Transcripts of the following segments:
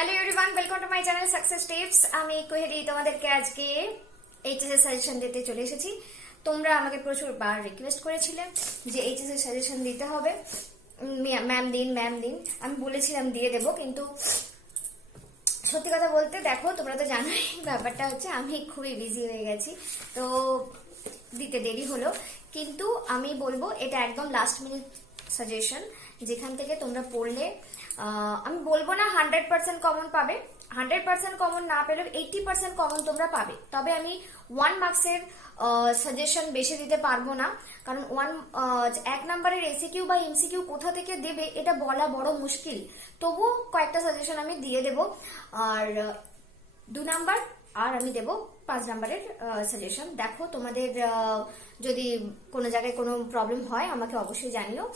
Hello everyone, welcome to my channel success tips. আমি কোহেলি তোমাদেরকে আজকে এইচএস এর সাজেশন দিতে চলে এসেছি। তোমরা আমাকে প্রচুর বার রিকোয়েস্ট করেছিলে যে এইচএস এর সাজেশন দিতে হবে, ম্যাম দিন। আমি বলেছিলাম দিয়ে দেব, কিন্তু সত্যি কথা বলতে দেখো, তোমরা তো জানোই ব্যাপারটা হচ্ছে আমি খুবই বিজি হয়ে গেছি, তো দিতে দেরি হলো। কিন্তু আমি বলবো এটা একদম লাস্ট মিনিট সাজেশন, যেখান থেকে তোমরা পড়লে আমি বলবো না 100% কমন পাবে, 100% কমন না পেলেও 80% কমন তোমরা পাবে। তবে আমি 1 মার্কসের সাজেশন বেশি দিতে পারবো না, কারণ 1 নাম্বারের এসিকিউ বা এমসিকিউ কোথা থেকে দেবে এটা বলা বড় মুশকিল। তবু কয়েকটা সাজেশন আমি দিয়ে দেব, আর 2 নাম্বার আর আমি দেব 5 নাম্বারের সাজেশন। দেখো তোমাদের যদি কোনো জায়গায় কোনো প্রবলেম হয় আমাকে অবশ্যই জানিও।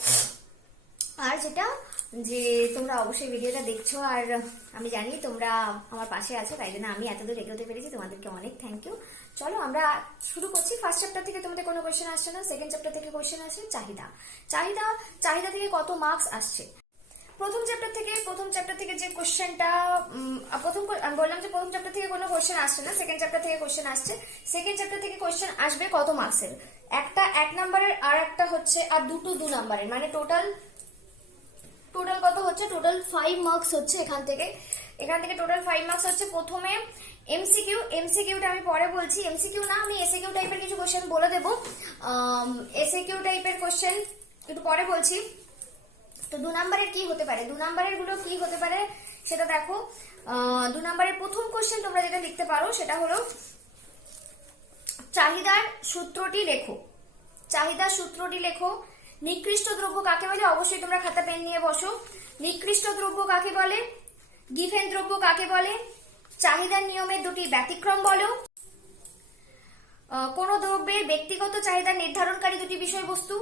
আর যেটা যে তোমরা অবশ্যই ভিডিওটা দেখছো, আর আমি জানি তোমরা আমার পাশে আছো, তাই জন্য আমি এতদূর এগোতে পেরেছি, তোমাদেরকে অনেক থ্যাংক ইউ। চলো আমরা শুরু করছি। ফার্স্ট চ্যাপ্টার থেকে তোমাদের কোনো কোয়েশ্চেন আসছে না, সেকেন্ড চ্যাপ্টার থেকে কোয়েশ্চেন আসছে চাহিদা চাহিদা চাহিদা থেকে কত মার্কস আসছে। প্রথম চ্যাপ্টার থেকে যে কোশ্চেনটা আমি বললাম যে প্রথম চ্যাপ্টার থেকে কোনো কোশ্চেন আসছে না, সেকেন্ড চ্যাপ্টার থেকে কোশ্চেন আসছে। সেকেন্ড চ্যাপ্টার থেকে কোশ্চেন আসবে কত মার্কসের, একটা 1 নাম্বারের আর একটা হচ্ছে আর দুটো 2 নাম্বারের, মানে টোটাল কত হচ্ছে, টোটাল 5 মার্কস হচ্ছে। এখান থেকে টোটাল 5 মার্কস হচ্ছে। প্রথমে এমসিকিউটা আমি পরে বলছি, এমসিকিউ না, আমি এসএকিউ টাইপের কিছু কোশ্চেন বলে দেবো। এসএকিউ টাইপের কোশ্চেন একটু পরে বলছি। তো 2 নাম্বারের কি হতে পারে, 2 নাম্বারের গুলো কি হতে পারে সেটা দেখো। 2 নাম্বারের প্রথম কোশ্চেন তোমরা যেটা লিখতে পারো সেটা হলো চাহিদার সূত্রটি লেখো। নিকৃষ্ট দ্রব্য কাকে বলে, অবশ্যই তোমরা খাতা পেন নিয়ে বসো। নিকৃষ্ট দ্রব্য কাকে বলে, গিভেন দ্রব্য কাকে বলে, চাহিদার নিয়মের দুটি ব্যতিক্রম বলো, কোন দ্রব্যের ব্যক্তিগত চাহিদা নির্ধারণকারী দুটি বিষয়বস্তু,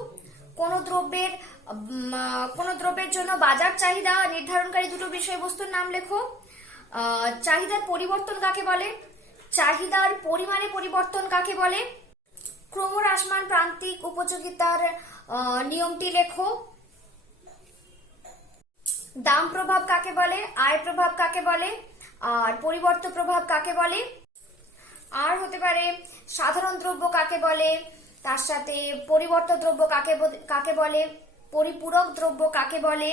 কোন দ্রব্যের জন্য বাজার চাহিদা নির্ধারণকারী দুটো বিষয়বস্তুর নাম লেখো। চাহিদার পরিবর্তন কাকে বলে, চাহিদার পরিমাণে পরিবর্তন কাকে বলে, ক্রমহ্রাসমান প্রান্তিক উপযোগিতার নিয়মটি লেখো। দাম প্রভাব কাকে বলে, আয় প্রভাব কাকে বলে, আর পরিবর্ত প্রভাব কাকে বলে। আর হতে পারে সাধারণ দ্রব্য কাকে বলে, তার সাথে পরিবর্ত দ্রব্য কাকে বলে, পরিপূরক দ্রব্য কাকে বলে।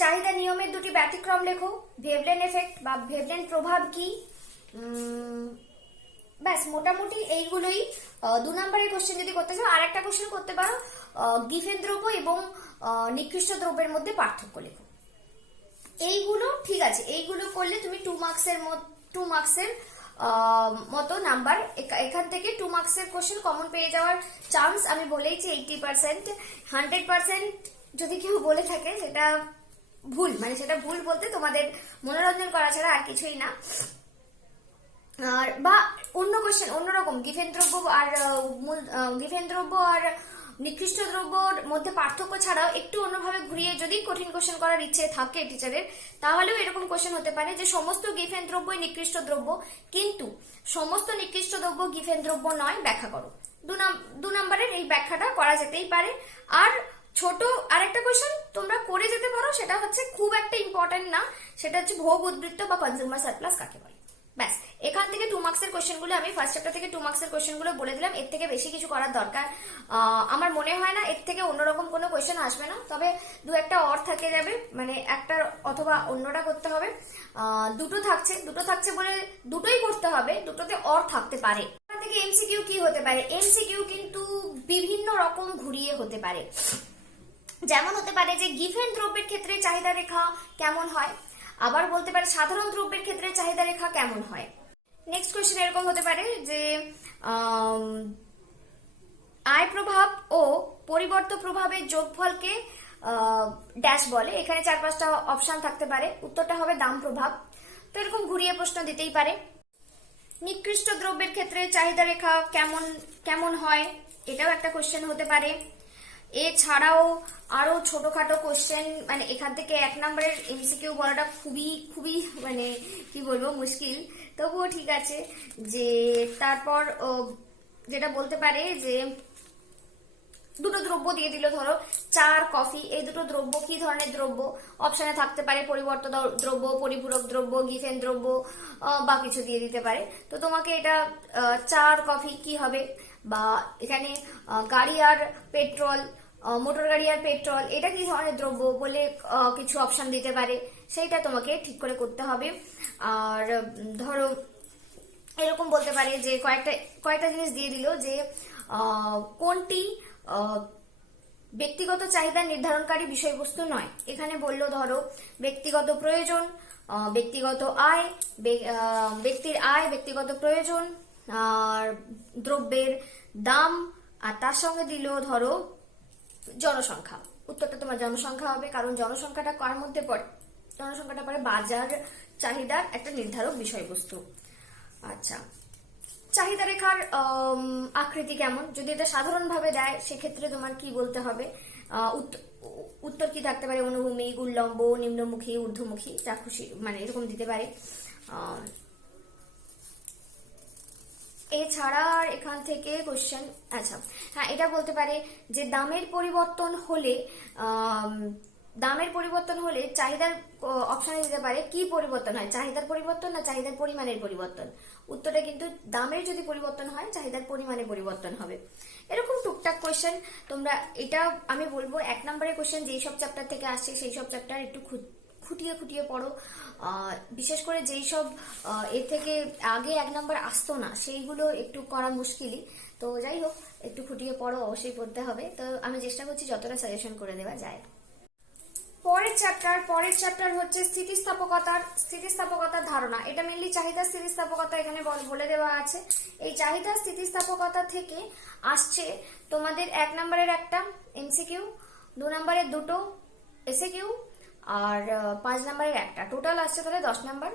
চাহিদা নিয়মের দুটি ব্যতিক্রম লেখো, ভেভলেন এফেক্ট বা ভেভলেন প্রভাব কি। ব্যাস, মোটামুটি এইগুলোই 2 নাম্বারের কোশ্চেন যদি করতে চাও। আর একটা কোশ্চেন করতে পারো, গিভেন দ্রব্য এবং নিকৃষ্ট দ্রব্যের মধ্যে পার্থক্য লেখো। এইগুলো ঠিক আছে, এইগুলো করলে তুমি 2 মার্কসের মতো নাম্বার, এখান থেকে 2 মার্কসের কোশ্চেন কমন পেয়ে যাওয়ার চান্স আমি বলেইছি 80%। 100% যদি কেউ বলে থাকে সেটা ভুল, মানে সেটা ভুল বলতে তোমাদের মনোরঞ্জন করা ছাড়া আর কিছুই না। আর বা অন্য কোশ্চেন অন্যরকম, গিভেন দ্রব্য আর নিকৃষ্ট দ্রব্যর মধ্যে পার্থক্য ছাড়াও একটু অন্যভাবে ঘুরিয়ে যদি কঠিন কোশ্চেন করার ইচ্ছে থাকে টিচারের, তাহলেও এরকম কোশ্চেন হতে পারে যে সমস্ত গিভেন দ্রব্যই নিকৃষ্ট দ্রব্য, কিন্তু সমস্ত নিকৃষ্ট দ্রব্য গিভেন দ্রব্য নয়, ব্যাখ্যা করো। 2 নাম্বারের এই ব্যাখ্যাটা করা যেতেই পারে। আর ছোট আরেকটা কোশ্চেন তোমরা করে যেতে পারো, সেটা হচ্ছে খুব একটা ইম্পর্টেন্ট না, সেটা হচ্ছে ভোগ উদ্বৃত্ত বা কনজিউমার সারপ্লাস কাকে বলে। ব্যাস, এখান থেকে 2 মার্কসের কোশ্চেনগুলো আমি ফার্স্ট চ্যাপ্টার থেকে 2 মার্কসের কোশ্চেনগুলো বলে দিলাম। এর থেকে বেশি কিছু করার দরকার আমার মনে হয় না, এর থেকে অন্যরকম কোনো কোশ্চেন আসবে না। তবে 2-একটা অর থেকে যাবে, মানে একটা অথবা অন্যটা করতে হবে। দুটো থাকছে বলে দুটোই করতে হবে, দুটোতে অর থাকতে পারে। এখান থেকে এমসিকিউ কি হতে পারে, এমসিকিউ কিন্তু বিভিন্ন রকম ঘুরিয়ে হতে পারে। যেমন হতে পারে যে গিভেন দ্রব্যের ক্ষেত্রে চাহিদা রেখা কেমন হয়, আবার বলতে পারে সাধারণ দ্রব্যের ক্ষেত্রে চাহিদা রেখা কেমন হয়। নেক্সট কোশ্চেন এরকম হতে পারে যে আয় প্রভাব ও পরিবর্ত প্রভাবের যোগফলকে ড্যাশ বলে। এখানে 4-5টা অপশন থাকতে পারে, উত্তরটা হবে দাম প্রভাব। তো এরকম ঘুরিয়ে প্রশ্ন দিতেই পারে। নিকৃষ্ট দ্রব্যের ক্ষেত্রে চাহিদা রেখা কেমন হয়, এটাও একটা কোশ্চেন হতে পারে। এছাড়াও আরো ছোটখাটো কোশ্চেন, মানে এখান থেকে 1 নাম্বারের এমসিকিউ বলাটা খুবই মানে কি বলবো মুশকিল, তবুও ঠিক আছে। যে তারপর যেটা বলতে পারে যে দুটো দ্রব্য দিয়ে দিল, ধরো চা আর কফি, এই দুটো দ্রব্য কি ধরনের দ্রব্য? অপশনে থাকতে পারে পরিবর্তন দ্রব্য, পরিপূরক দ্রব্য, গিফেন দ্রব্য, বা কিছু দিয়ে দিতে পারে। তো তোমাকে এটা চা আর কফি কি হবে, বা এখানে গাড়ি আর পেট্রোল, মোটর গাড়ি আর পেট্রোল, এটা কি ধরনের দ্রব্য বলে কিছু অপশন দিতে পারে, সেইটা তোমাকে ঠিক করে করতে হবে। আর ধরো এরকম বলতে পারে যে কয়েকটা জিনিস দিয়ে দিল যে কোনটি ব্যক্তিগত চাহিদা নির্ধারণকারী বিষয়বস্তু নয়। এখানে বললো ধরো ব্যক্তিগত প্রয়োজন, ব্যক্তিগত আয়, ব্যক্তির আয়, ব্যক্তিগত প্রয়োজন, আর দ্রব্যের দাম, আর তার সঙ্গে দিল ধরো জনসংখ্যা। উত্তরটা তোমার জনসংখ্যা হবে, কারণ জনসংখ্যাটা কার মধ্যে পড়ে? জনসংখ্যাটা পড়ে বাজার চাহিদার একটা নির্ধারক বিষয়বস্তু। আচ্ছা, চাহিদা রেখার আকৃতি কেমন? যদি এটা সাধারণভাবে দেয় সেক্ষেত্রে তোমার কি বলতে হবে? উত্তর কি থাকতে পারে? অনুভূমিক, উল্লম্ব, নিম্নমুখী, ঊর্ধ্বমুখী, যা খুশি মানে এরকম দিতে পারে। এছাড়া আর এখান থেকে কোশ্চেন, আচ্ছা হ্যাঁ, এটা বলতে পারে যে দামের পরিবর্তন হলে চাহিদার অপশনে দিতে পারে কি পরিবর্তন হয়, চাহিদার পরিবর্তন না চাহিদার পরিমাণের পরিবর্তন? উত্তরটা কিন্তু দামের যদি পরিবর্তন হয় চাহিদার পরিমাণে পরিবর্তন হবে। এরকম টুকটাক কোশ্চেন তোমরা, এটা আমি বলবো 1 নম্বরের কোশ্চেন যেই সব চ্যাপ্টার থেকে আসছে সেই সব চ্যাপ্টার একটু খুঁটিয়ে খুঁটিয়ে পড়ো। বিশেষ করে যেই সব এর থেকে আগে 1 নম্বর আসতো না সেইগুলো একটু করা মুশকিলই। তো যাই হোক, একটু খুঁটিয়ে পড়ো, অবশ্যই পড়তে হবে। তো আমি চেষ্টা করছি যতটা সাজেশন করে দেওয়া যায়। পরের চ্যাপ্টার হচ্ছে স্থিতিস্থাপকতার ধারণা। এটা মেনলি চাহিদা স্থিতিস্থাপকতা এখানে বলে দেওয়া আছে। এই চাহিদা স্থিতিস্থাপকতা থেকে আসছে তোমাদের 1 নম্বরের একটা এমসিকিউ, 2 নম্বরের দুটো এসএকিউ, আর 5 নম্বরের একটা, টোটাল আসছে তাহলে 10 নম্বর।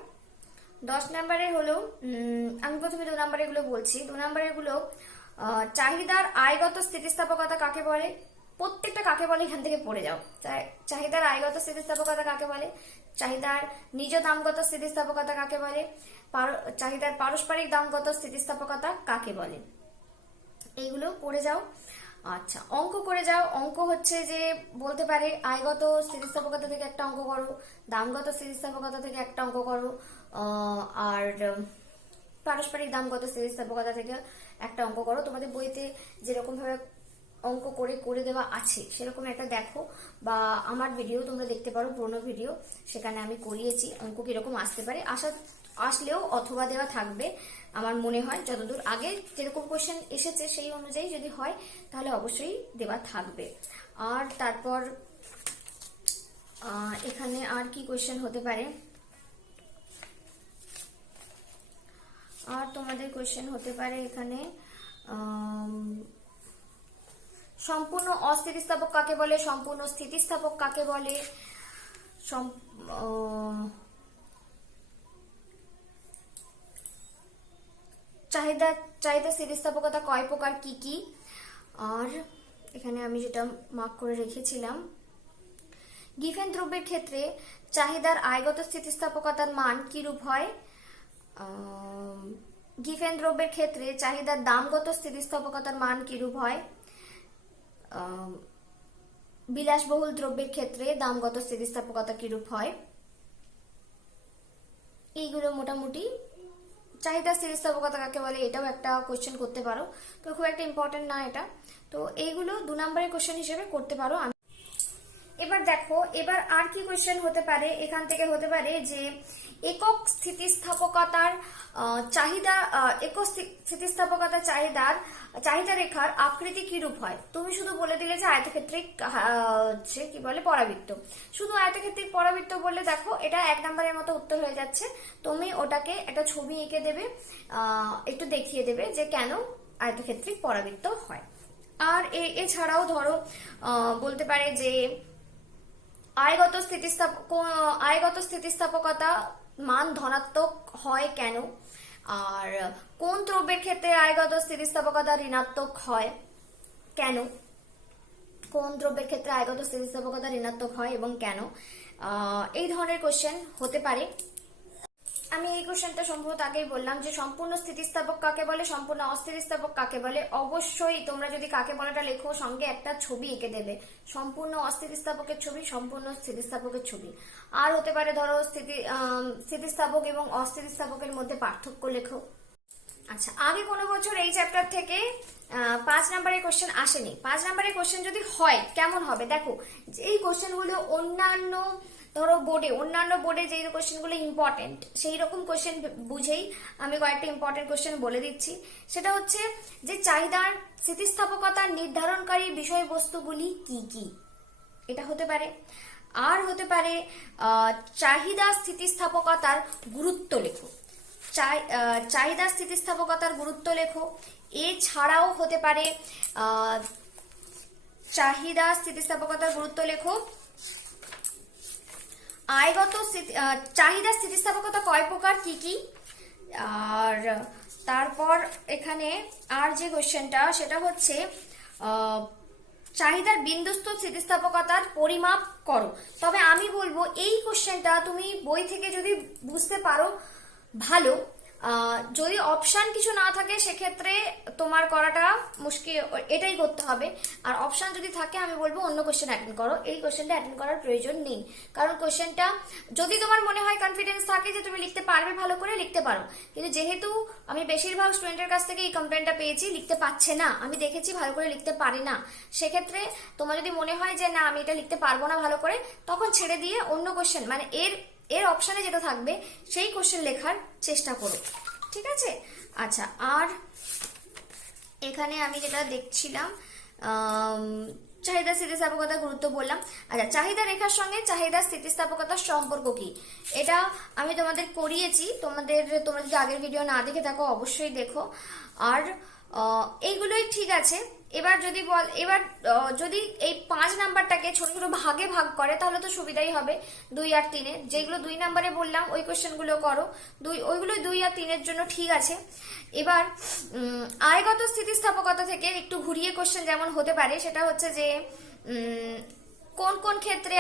10 নম্বরের হলো আমি প্রথমে 2 নম্বরের গুলো বলছি। 2 নম্বরের গুলো চাহিদার আয়গত স্থিতিস্থাপকতা কাকে বলে? প্রত্যেকটা কাকে বলে এখান থেকে পড়ে যাও। চাহিদার আয়গত স্থিতিস্থাপকতা কাকে বলে, চাহিদার নিজ দামগত স্থিতিস্থাপকতা কাকে বলে, চাহিদার পারস্পরিক দামগত স্থিতিস্থাপকতা কাকে বলে, এইগুলো পড়ে যাও। আচ্ছা, অঙ্ক করে যাও। অঙ্ক হচ্ছে যে বলতে পারে আয়গত স্থিতিস্থাপকতা থেকে একটা অঙ্ক করো, দামগত স্থিতিস্থাপকতা থেকে একটা অঙ্ক করো, আর পারস্পরিক দামগত স্থিতিস্থাপকতা থেকে একটা অঙ্ক করো। তোমাদের বইতে যেরকম ভাবে অঙ্ক করে দেওয়া আছে সেরকম একটা দেখো, বা আমার ভিডিও তোমরা দেখতে পারো, পুরোনো ভিডিও, সেখানে আমি করিয়েছি অঙ্ক কিরকম আসতে পারে। আসলেও অথবা দেওয়া থাকবে আমার মনে হয়, যতদূর আগে যেরকম কোশ্চেন এসেছে সেই অনুযায়ী যদি হয় তাহলে অবশ্যই দেওয়া থাকবে। আর তারপর এখানে আর কি কোশ্চেন হতে পারে? আর তোমাদের কোশ্চেন হতে পারে এখানে সম্পূর্ণ অস্থিতিস্থাপক কাকে বলে, সম্পূর্ণ স্থিতিস্থাপক কাকে বলে, চাহিদা স্থিতিস্থাপকতা কয় প্রকার, কি কি। আর এখানে আমি যেটা মার্ক করে রেখেছিলাম, গিফেন দ্রব্যের ক্ষেত্রে চাহিদার আয়গত স্থিতিস্থাপকতার মান কিরূপ হয়, গিফেন দ্রব্যের ক্ষেত্রে চাহিদার দামগত স্থিতিস্থাপকতার মান কিরূপ হয়, বিলাসবহুল দ্রব্যের ক্ষেত্রে দামগত স্থিতিস্থাপকতা কিরূপ হয়। এইগুলো মোটামুটি চাহিদা স্থিতিস্থাপকতা কাকে বলে এটাও একটা কোশ্চেন করতে পারো, তো খুব একটা ইম্পর্টেন্ট না এটা। তো এইগুলো 2 নম্বরের কোশ্চেন হিসেবে করতে পারো। এবার দেখো, এবার আর কি কোশ্চেন হতে পারে? এখান থেকে হতে পারে যে একক স্থিতিস্থাপকতার চাহিদা রেখার আকৃতি কিরূপ হয়। তুমি শুধু বলে দিলে যে আয়তক্ষেত্রিক হচ্ছে কি বলে পরাবৃত্ত, শুধু আয়তক্ষেত্রিক পরাবৃত্ত বললে দেখো এটা 1 নম্বরের মতো উত্তর হয়ে যাচ্ছে। তুমি ওটাকে একটা ছবি এঁকে দেবে, একটু দেখিয়ে দেবে যে কেন আয়তক্ষেত্রিক পরাবৃত্ত হয়। আর এছাড়াও ধরো বলতে পারে যে আয়গত স্থিতিস্থাপকতা মান ধনাত্মক হয় কেন, আর কোন দ্রব্যের ক্ষেত্রে আয়গত স্থিতিস্থাপকতা ঋণাত্মক হয় কেন, কোন দ্রব্যের ক্ষেত্রে আয়গত স্থিতিস্থাপকতা ঋণাত্মক হয় এবং কেন, এই ধরনের কোশ্চেন হতে পারে। আমি এই কোশ্চেনটা সম্ভবত আগেই বললাম যে সম্পূর্ণ স্থিতিস্থাপক কাকে বলে, সম্পূর্ণ অস্থিতিস্থাপক কাকে বলে। অবশ্যই তোমরা যদি কাকে বলেটা লেখো সঙ্গে একটা ছবি এঁকে দেবে, সম্পূর্ণ অস্থিতিস্থাপকের ছবি, সম্পূর্ণ স্থিতিস্থাপকের ছবি। আর হতে পারে ধরো স্থিতিস্থাপক এবং অস্থিতিস্থাপকের মধ্যে পার্থক্য লেখো। আচ্ছা, আগে কোনো বছর এই চ্যাপ্টার থেকে 5 নম্বরের কোশ্চেন আসেনি। 5 নম্বরের কোশ্চেন যদি হয় কেমন হবে দেখো, এই কোশ্চেনগুলো অন্যান্য ধরো অন্যান্য বোর্ডে যে কোশ্চেনগুলো ইম্পর্টেন্ট সেই রকম কোশ্চেন বুঝেই আমি কয়েকটা ইম্পর্টেন্ট কোশ্চেন বলে দিচ্ছি। সেটা হচ্ছে যে চাহিদার স্থিতিস্থাপকতা নির্ধারণকারী বিষয়বস্তুগুলি কি কি, এটা হতে পারে। আর হতে পারে চাহিদা স্থিতিস্থাপকতার গুরুত্ব লেখো, চাহিদা স্থিতিস্থাপকতার গুরুত্ব লেখো। এছাড়াও হতে পারে চাহিদা স্থিতিস্থাপকতার গুরুত্ব লেখো। চাহিদা স্থিতিস্থাপকতা কয় প্রকার, কি কি। আর তারপর এখানে আর যে কোশ্চেনটা সেটা হচ্ছে চাহিদার বিন্দুস্থ স্থিতিস্থাপকতার পরিমাপ করো। তবে আমি বলবো এই কোশ্চেনটা তুমি বই থেকে যদি বুঝতে পারো ভালো, যদি অপশন কিছু না থাকে সেক্ষেত্রে তোমার করাটা মুশকিল, এটাই করতে হবে। আর অপশন যদি থাকে আমি বলবো অন্য কোশ্চেন অ্যাটেন্ড করো, এই কোশ্চেনটা অ্যাটেন্ড করার প্রয়োজন নেই। কারণ কোশ্চেনটা যদি তোমার মনে হয় কনফিডেন্স থাকে যে তুমি লিখতে পারবে, ভালো করে লিখতে পারো। কিন্তু যেহেতু আমি বেশিরভাগ স্টুডেন্টের কাছ থেকে এই কমপ্লেনটা পেয়েছি লিখতে পারছে না, আমি দেখেছি ভালো করে লিখতে পারে না, সেক্ষেত্রে তোমার যদি মনে হয় যে না আমি এটা লিখতে পারবো না ভালো করে, তখন ছেড়ে দিয়ে অন্য কোশ্চেন মানে এর অপশনে যেটা থাকবে সেই কোশ্চেন লেখার চেষ্টা করো, ঠিক আছে। আচ্ছা, আর এখানে আমি যেটা দেখছিলাম চাহিদা স্থিতিস্থাপকতার গুরুত্ব বললাম। আচ্ছা, চাহিদা রেখার সঙ্গে চাহিদা স্থিতিস্থাপকতার সম্পর্ক কি, এটা আমি তোমাদের করিয়েছি। তোমরা যদি আগের ভিডিও না দেখে থাকো অবশ্যই দেখো। আর এইগুলোই ঠিক আছে। এবার যদি এই 5 নাম্বারটাকে ছোট ছোট ভাগে ভাগ করে তাহলে তো সুবিধাই হবে। 2 আর 3 যেগুলো 2 নাম্বারে বললাম ওই কোশ্চেনগুলো করো, ওইগুলো 2 আর 3 জন্য ঠিক আছে। এবার আয়গত স্থিতিস্থাপকতা থেকে একটু ঘুরিয়ে কোশ্চেন যেমন হতে পারে, সেটা হচ্ছে যে কোন কোন ক্ষেত্রে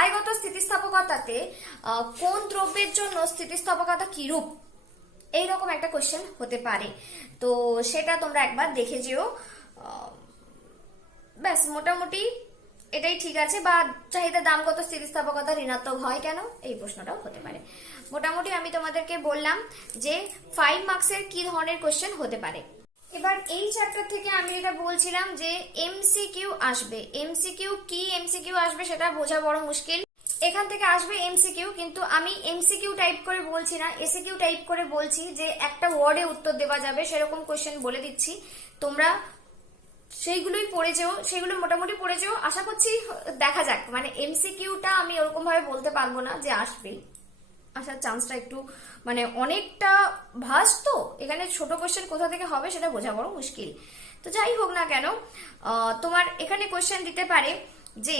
আয়গত স্থিতিস্থাপকতাতে কোন দ্রব্যের জন্য স্থিতিস্থাপকতা কিরূপ, এইরকম একটা কোশ্চেন হতে পারে। তো সেটা তোমরা একবার দেখে যেও। ব্যাস, মোটামুটি এটাই ঠিক আছে। বা চাহিদা দামগত স্থিতিস্থাপকতা ঋণাত্মক হয় কেন, এই প্রশ্নটাও হতে পারে। মোটামুটি আমি তোমাদেরকে বললাম যে 5 মার্কসের কি ধরনের কোশ্চেন হতে পারে। এবার এই চ্যাপ্টার থেকে আমি এটা বলছিলাম যে এমসিকিউ আসবে। এমসিকিউ কি এমসিকিউ আসবে সেটা বোঝা বড় মুশকিল। এখান থেকে আসবে এমসিকিউ, কিন্তু আমি এমসিকিউ টাইপ করে বলছি না, এসিকিউ টাইপ করে বলছি যে একটা ওয়ার্ডে উত্তর দেওয়া যাবে সেরকম কোশ্চেন বলে দিচ্ছি। তোমরা সেইগুলোই পড়ে যেও, সেগুলো মোটামুটি পড়ে যেও। আশা করছি দেখা যাক, মানে এমসিকিউটা আমি ওরকম ভাবে বলতে পারবো না যে আসবেই, আসার চান্সটা একটু মানে অনেকটা ভাস। তো এখানে ছোট কোশ্চেন কোথা থেকে হবে সেটা বোঝা বড় মুশকিল। তো যাই হোক না কেন, তোমার এখানে কোশ্চেন দিতে পারে যে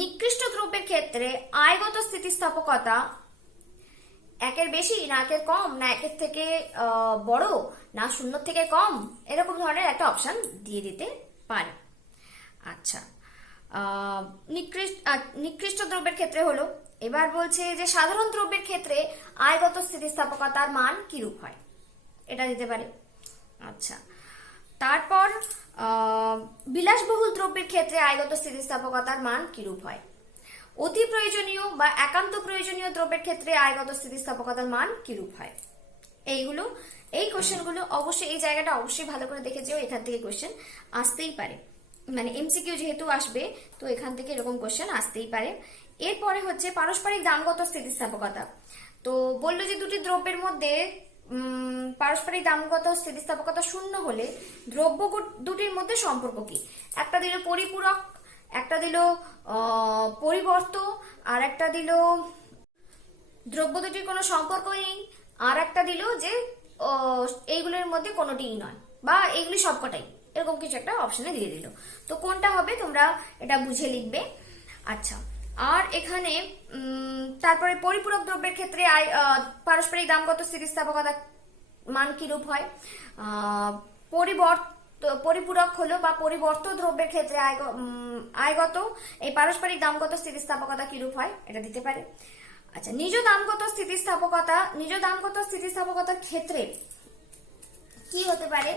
নিকৃষ্ট দ্রব্যের ক্ষেত্রে আয়গত স্থিতিস্থাপকতা একের বেশি না একের কম, না একের থেকে বড়, না 0 থেকে কম, এরকম ধরনের একটা অপশন দিয়ে দিতে পারে। আচ্ছা, নিকৃষ্ট দ্রব্যের ক্ষেত্রে হলো। এবার বলছে যে সাধারণ দ্রব্যের ক্ষেত্রে আয়গত স্থিতিস্থাপকতার মান কিরূপ হয়, এটা দিতে পারে। আচ্ছা, তারপর বিলাসবহুল দ্রব্যের ক্ষেত্রে আয়গত স্থিতিস্থাপকতার মান কিরূপ হয়। অতি প্রয়োজনীয় বা একান্ত প্রয়োজনীয় দ্রব্যের ক্ষেত্রে আয়গত স্থিতিস্থাপকতার মান কিরূপ হয়। এই কোশ্চেনগুলো অবশ্যই, এই জায়গাটা অবশ্যই ভালো করে দেখে যেও, এখান থেকে কোশ্চেন আসতেই পারে। মানে এমসিকিউ যেহেতু আসবে তো এখান থেকে এরকম কোশ্চেন আসতেই পারে। এরপরে হচ্ছে পারস্পরিক দামগত স্থিতিস্থাপকতা। তো বললো যে দুটি দ্রব্যের মধ্যে পারস্পরিক দামগত স্থিতিস্থাপকতা 0 হলে দ্রব্য দুটির মধ্যে সম্পর্ক কি। একটা দিল পরিপূরক, একটা দিল পরিবর্ত, আর একটা দিল দ্রব্য দুটির কোনো সম্পর্ক নেই, আর একটা দিল যে এইগুলোর মধ্যে কোনোটিই নয়, বা এইগুলি সবকটাই, এরকম কিছু একটা অপশনে দিয়ে দিল। তো কোনটা হবে তোমরা এটা বুঝে লিখবে। আচ্ছা, আর এখানে তারপরে পরিপূরক দ্রব্যের ক্ষেত্রে পারস্পরিক দামগত স্থিতিস্থাপকতা মান কিরূপ হয়। পরিপূরক হলো বা পরিবর্ত দ্রব্যের ক্ষেত্রে আয়গত এই পারস্পরিক দামগত স্থিতিস্থাপকতা কিরূপ হয়, এটা দিতে পারে। আচ্ছা, নিজ দামগত স্থিতিস্থাপকতার ক্ষেত্রে কি হতে পারে,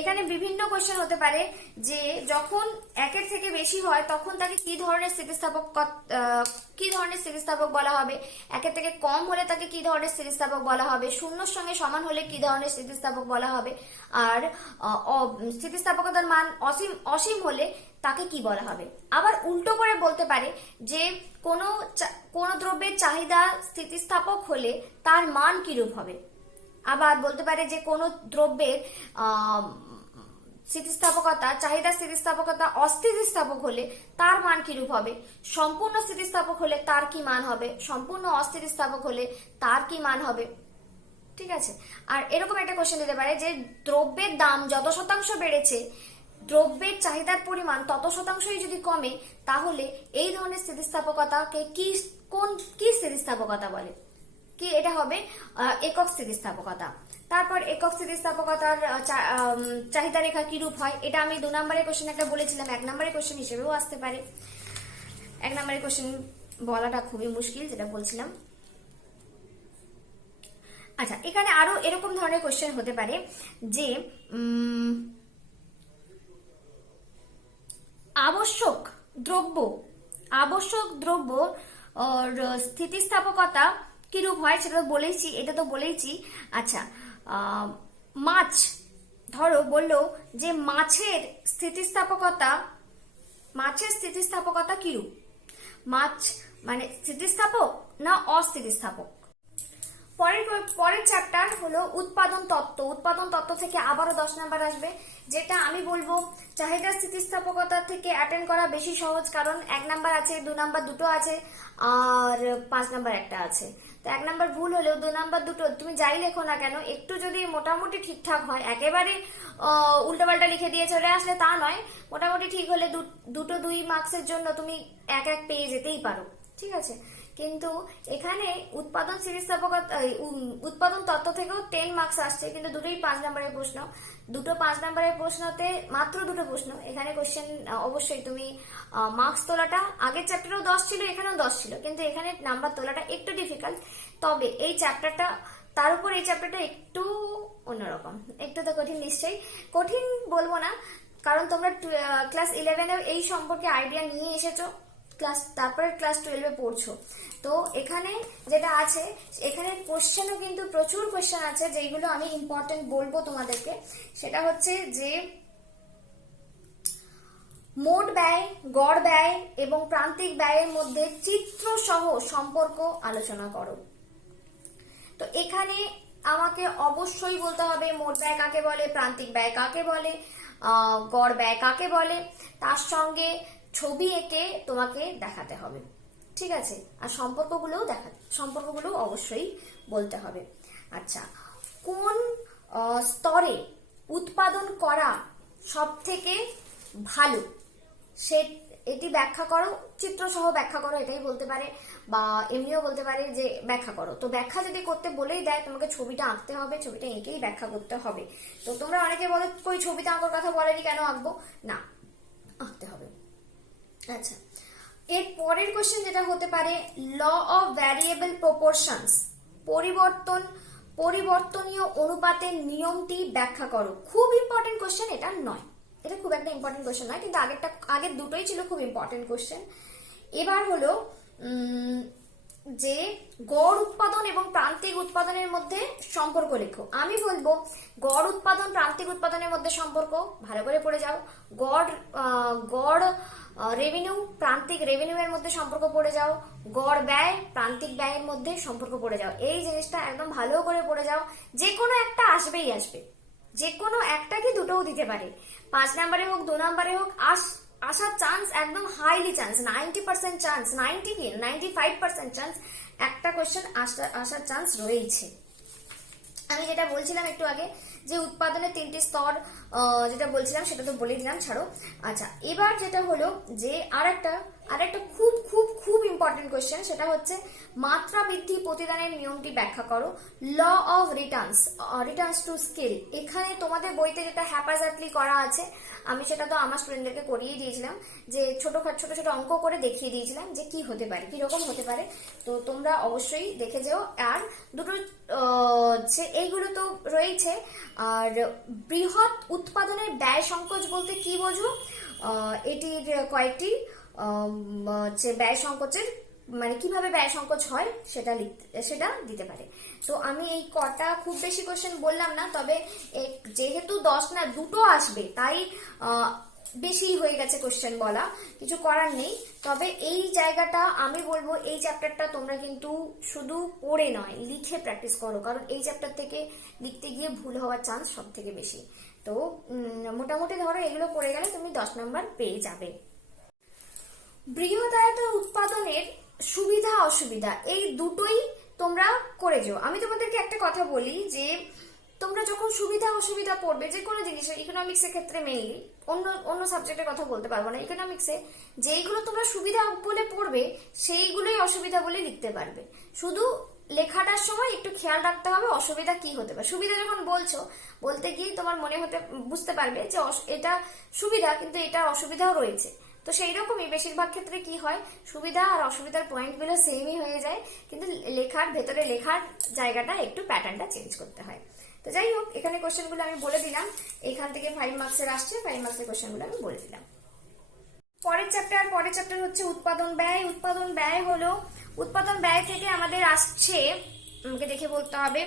এখানে বিভিন্ন কোশ্চেন হতে পারে যে যখন একের থেকে বেশি হয় তখন তাকে কি ধরনের স্থিতিস্থাপক বলা হবে, একের থেকে কম হলে তাকে কি ধরনের স্থিতিস্থাপক বলা হবে, শূন্যর সঙ্গে সমান হলে কি ধরনের স্থিতিস্থাপক বলা হবে, আর স্থিতিস্থাপকতার মান অসীম হলে তাকে কি বলা হবে। আবার উল্টো করে বলতে পারে যে কোন দ্রব্যের চাহিদা স্থিতিস্থাপক হলে তার মান কিরূপ হবে। আবার বলতে পারে যে কোন দ্রব্যের চাহিদা স্থিতিস্থাপকতা অস্থিতিস্থাপক হলে তার মান কিরূপ হবে, সম্পূর্ণ স্থিতিস্থাপক হলে তার কি মান হবে, সম্পূর্ণ অস্থিতিস্থাপক হলে তার কি মান হবে। ঠিক আছে, আর এরকম একটা কোশ্চেন দিতে পারে যে দ্রব্যের দাম যত শতাংশ বেড়েছে দ্রব্যের চাহিদার পরিমাণ তত শতাংশই যদি কমে, তাহলে এই ধরনের স্থিতিস্থাপকতাকে কি স্থিতিস্থাপকতা বলে, কি এটা হবে একক স্থিতিস্থাপকতা। তারপর একক স্থিতিস্থাপকতার চাহিদা রেখা কি রূপ হয়, এটা আমি 2 নম্বরের কোশ্চেন একটা বলেছিলাম, 1 নম্বরের কোশ্চেন হিসেবেও আসতে পারে। 1 নম্বরের কোশ্চেন বলাটা খুবই মুশকিল, যেটা বলছিলাম। আচ্ছা, এখানে আরো এরকম ধরনের কোশ্চেন হতে পারে যে আবশ্যক দ্রব্য স্থিতিস্থাপকতা কিরূপ হয় সেটা তো বলেইছি। আচ্ছা, মাছ, ধরো বললো যে মাছের স্থিতিস্থাপকতা কিরূপ, মাছ মানে স্থিতিস্থাপক না অস্থিতিস্থাপক। পরের চ্যাপ্টার হলো উৎপাদন তত্ত্ব থেকে আবারও 10 নাম্বার আসবে, যেটা আমি বলবো চাহিদা স্থিতিস্থাপকতা থেকে অ্যাটেন্ড করা বেশি সহজ, কারণ 1 নাম্বার আছে, 2 নাম্বার দুটো আছে, আর 5 নাম্বার একটা আছে। তো 1 নাম্বার ভুল হলেও 2 নাম্বার দুটো তুমি যাই লেখো না কেন, একটু যদি মোটামুটি ঠিকঠাক হয়, একেবারে উল্টোপাল্টা লিখে দিয়ে চলে আসলে তা নয়, মোটামুটি ঠিক হলে দুটো 2 মার্কসের জন্য তুমি এক পেয়ে যেতেই পারো। ঠিক আছে, কিন্তু এখানে উৎপাদন তত্ত্ব থেকেও 10 মার্কস আসছে, কিন্তু দুটোই 5 নম্বরের প্রশ্ন। 5 নম্বরের প্রশ্নতে মাত্র 2টো প্রশ্ন। এখানে কোশ্চেন অবশ্যই তুমি মার্কস তোলাটা আগের চ্যাপ্টারেও 10 ছিল, এখানেও 10 ছিল, কিন্তু এখানে নাম্বার তোলাটা একটু ডিফিকাল্ট। তবে এই চ্যাপ্টারটা, তার উপর এই চ্যাপ্টারটা একটু অন্যরকম, একটু তো কঠিন, নিশ্চয়ই কঠিন বলবো না, কারণ তোমরা ক্লাস 11 এই সম্পর্কে আইডিয়া নিয়ে এসেছো, তারপরে ক্লাস 12 পড়ছো। তো এখানে যেটা আছে, এখানে কোশ্চেনও কিন্তু প্রচুর কোশ্চেন আছে যেগুলো আমি ইম্পর্টেন্ট বলবো তোমাদেরকে। সেটা হচ্ছে যে মোট ব্যয়, গড় ব্যয় এবং প্রান্তিক ব্যয়ের মধ্যে চিত্র সহ সম্পর্ক আলোচনা করো। তো এখানে আমাকে অবশ্যই বলতে হবে মোট ব্যয় কাকে বলে, প্রান্তিক ব্যয় কাকে বলে, গড় ব্যয় কাকে বলে, তার সঙ্গে ছবি এঁকে তোমাকে দেখাতে হবে। ঠিক আছে, আর সম্পর্কগুলো অবশ্যই বলতে হবে। আচ্ছা, কোন স্তরে উৎপাদন করা সব থেকে ভালো এটি ব্যাখ্যা করো, চিত্র সহ ব্যাখ্যা করো, এটাই বলতে পারে, বা এমনিও বলতে পারে যে ব্যাখ্যা করো। তো ব্যাখ্যা যদি করতে বলেই দেয়, তোমাকে ছবিটা আঁকতে হবে, ছবিটা এঁকেই ব্যাখ্যা করতে হবে। তো তোমরা অনেকে বলো কই ছবিটা আঁকার কথা বলেনি, কেন আঁকবো না, আঁকতে হবে। আচ্ছা, এর পরের কোশ্চেন যেটা হতে পারে, ল অফ ভ্যারিয়েবল প্রপোর্শনস, পরিবর্তনীয় অনুপাতের নিয়মটি ব্যাখ্যা করো। খুব ইম্পর্টেন্ট কোশ্চেন এটা নয়, এটা খুব একটা ইম্পর্টেন্ট কোশ্চেন নয়, কিন্তু আগের দুটোই ছিল খুব ইম্পর্টেন্ট কোশ্চেন। এবার হলো যে গড় উৎপাদন এবং প্রান্তিক উৎপাদনের মধ্যে সম্পর্ক লেখো। আমি বলবো গড় উৎপাদন প্রান্তিক উৎপাদনের মধ্যে সম্পর্ক ভালো করে পড়ে যাও, গড় রেভিনিউ প্রান্তিক রেভিনিউ এর মধ্যে সম্পর্ক পড়ে যাও, গড় ব্যয় প্রান্তিক ব্যয়ের মধ্যে সম্পর্ক পড়ে যাও। এই জিনিসটা একদম ভালো করে পড়ে যাও, যে কোনো একটা আসবেই আসবে, যে কোনো একটা কি দুটোও দিতে পারে, 5 নম্বরে হোক 2 নম্বরে হোক, আসার চান্স একদম হাইলি চান্স, 90% চান্স, 90 কি 95% চান্স একটা কোশ্চেন আসার চান্স রয়েছে। আমি যেটা বলছিলাম একটু আগে যে উৎপাদনের 3টি স্তর যেটা বলছিলাম সেটা তো বলে দিলাম, ছাড়ো। আচ্ছা, এবার যেটা হলো যে আর একটা খুব খুব খুব ইম্পর্টেন্ট কোয়েশ্চেন, সেটা হচ্ছে মাত্রা বৃদ্ধি প্রতিদানের নিয়মটি ব্যাখ্যা করো। Law of returns to scale, এখানে তোমাদের বইতে যেটা হ্যাপাজার্টলি করা আছে, আমি সেটা তো আমার স্টুডেন্টদেরকে করিয়ে দিয়েছিলাম, যে ছোট ছোট অঙ্ক করে দেখিয়ে দিয়েছিলাম যে কি হতে পারে, কি রকম হতে পারে। তো তোমরা অবশ্যই দেখে যেও। আর দুটো এইগুলো তো রয়েছে। আর বৃহৎ উৎপাদনের ব্যয় সংকোচ বলতে কি বোঝো? এটির কয়েকটি ব্যয় সংকোচের মানে কিভাবে ব্যয় সংকোচ হয় সেটা দিতে পারে। তো আমি এই কটা খুব বেশি কোশ্চেন বললাম না, তবে যেহেতু 10 না 2টো আসবে, তাই বেশি হয়ে গেছে কোশ্চেন বলা, কিছু করার নেই। তবে এই জায়গাটা আমি বলবো, এই চ্যাপ্টারটা তোমরা কিন্তু শুধু পড়ে নয়, লিখে প্র্যাকটিস করো, কারণ এই চ্যাপ্টার থেকে লিখতে গিয়ে ভুল হওয়ার চান্স সব থেকে বেশি। তো মোটামুটি ধরো এগুলো পড়ে গেলে তুমি 10 নাম্বার পেয়ে যাবে। বৃহদায়তন উৎপাদনের সুবিধা অসুবিধা এই দুটোই তোমরা করে যাও। আমি তোমাদেরকে একটা কথা বলি, যে তোমরা যখন সুবিধা অসুবিধা পড়বে যে কোনো জিনিসের, ইকোনমিক্স এর ক্ষেত্রে মেইনলি, অন্য সাবজেক্টের কথা বলতে পারবো না, ইকোনমিক্সে যেইগুলো তোমরা সুবিধা বলে পড়বে সেইগুলোই অসুবিধা বলে লিখতে পারবে। শুধু লেখাটার সময় একটু খেয়াল রাখতে হবে অসুবিধা কি হতে পারে। সুবিধা যখন বলতে গিয়ে তোমার মনে বুঝতে পারবে যে এটা সুবিধা, কিন্তু এটা অসুবিধাও রয়েছে। তো সেই রকমই বেশিরভাগ ক্ষেত্রে কি হয়, সুবিধা আর অসুবিধার পয়েন্টগুলো সেমই হয়ে যায়, কিন্তু ভেতরে লেখার জায়গাটা একটু প্যাটার্নটা চেঞ্জ করতে হয়। তো যাই হোক, এখানে কোশ্চেনগুলো আমি বলে দিলাম, এখান থেকে 5 মার্কসের আসছে, 5 মার্কসের কোশ্চেনগুলো আমি বলে দিলাম। পরের চ্যাপ্টার হচ্ছে উৎপাদন ব্যয়। উৎপাদন ব্যয় থেকে আমাদের আসছে, আমাকে দেখে বলতে হবে,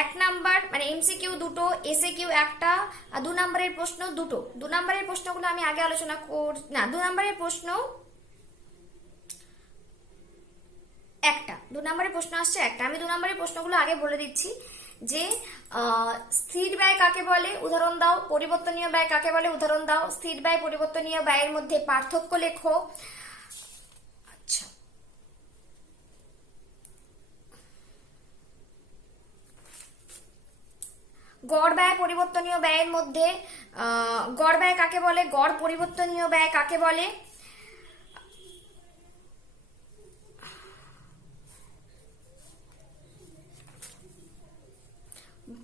1 নাম্বার মানে এমসিকিউ 2টো, এসএকিউ 1টা, আর 2 নাম্বারের প্রশ্ন 2টো। 2 নাম্বারের প্রশ্নগুলো আমি আগে আলোচনা না, 2 নাম্বারের প্রশ্ন একটা, 2 নাম্বারের প্রশ্ন আসছে একটা। আমি 2 নাম্বারের প্রশ্নগুলো আগে বলে দিচ্ছি, যে স্থির ব্যয় কাকে বলে, উদাহরণ দাও। পরিবর্তনীয় ব্যয় কাকে বলে, উদাহরণ দাও। স্থির ব্যয় পরিবর্তনীয় ব্যয়ের মধ্যে পার্থক্য লেখো। আচ্ছা, গড় ব্যয় পরিবর্তনীয় ব্যয়ের মধ্যে গড় ব্যয় কাকে বলে, গড় পরিবর্তনীয় ব্যয় কাকে বলে।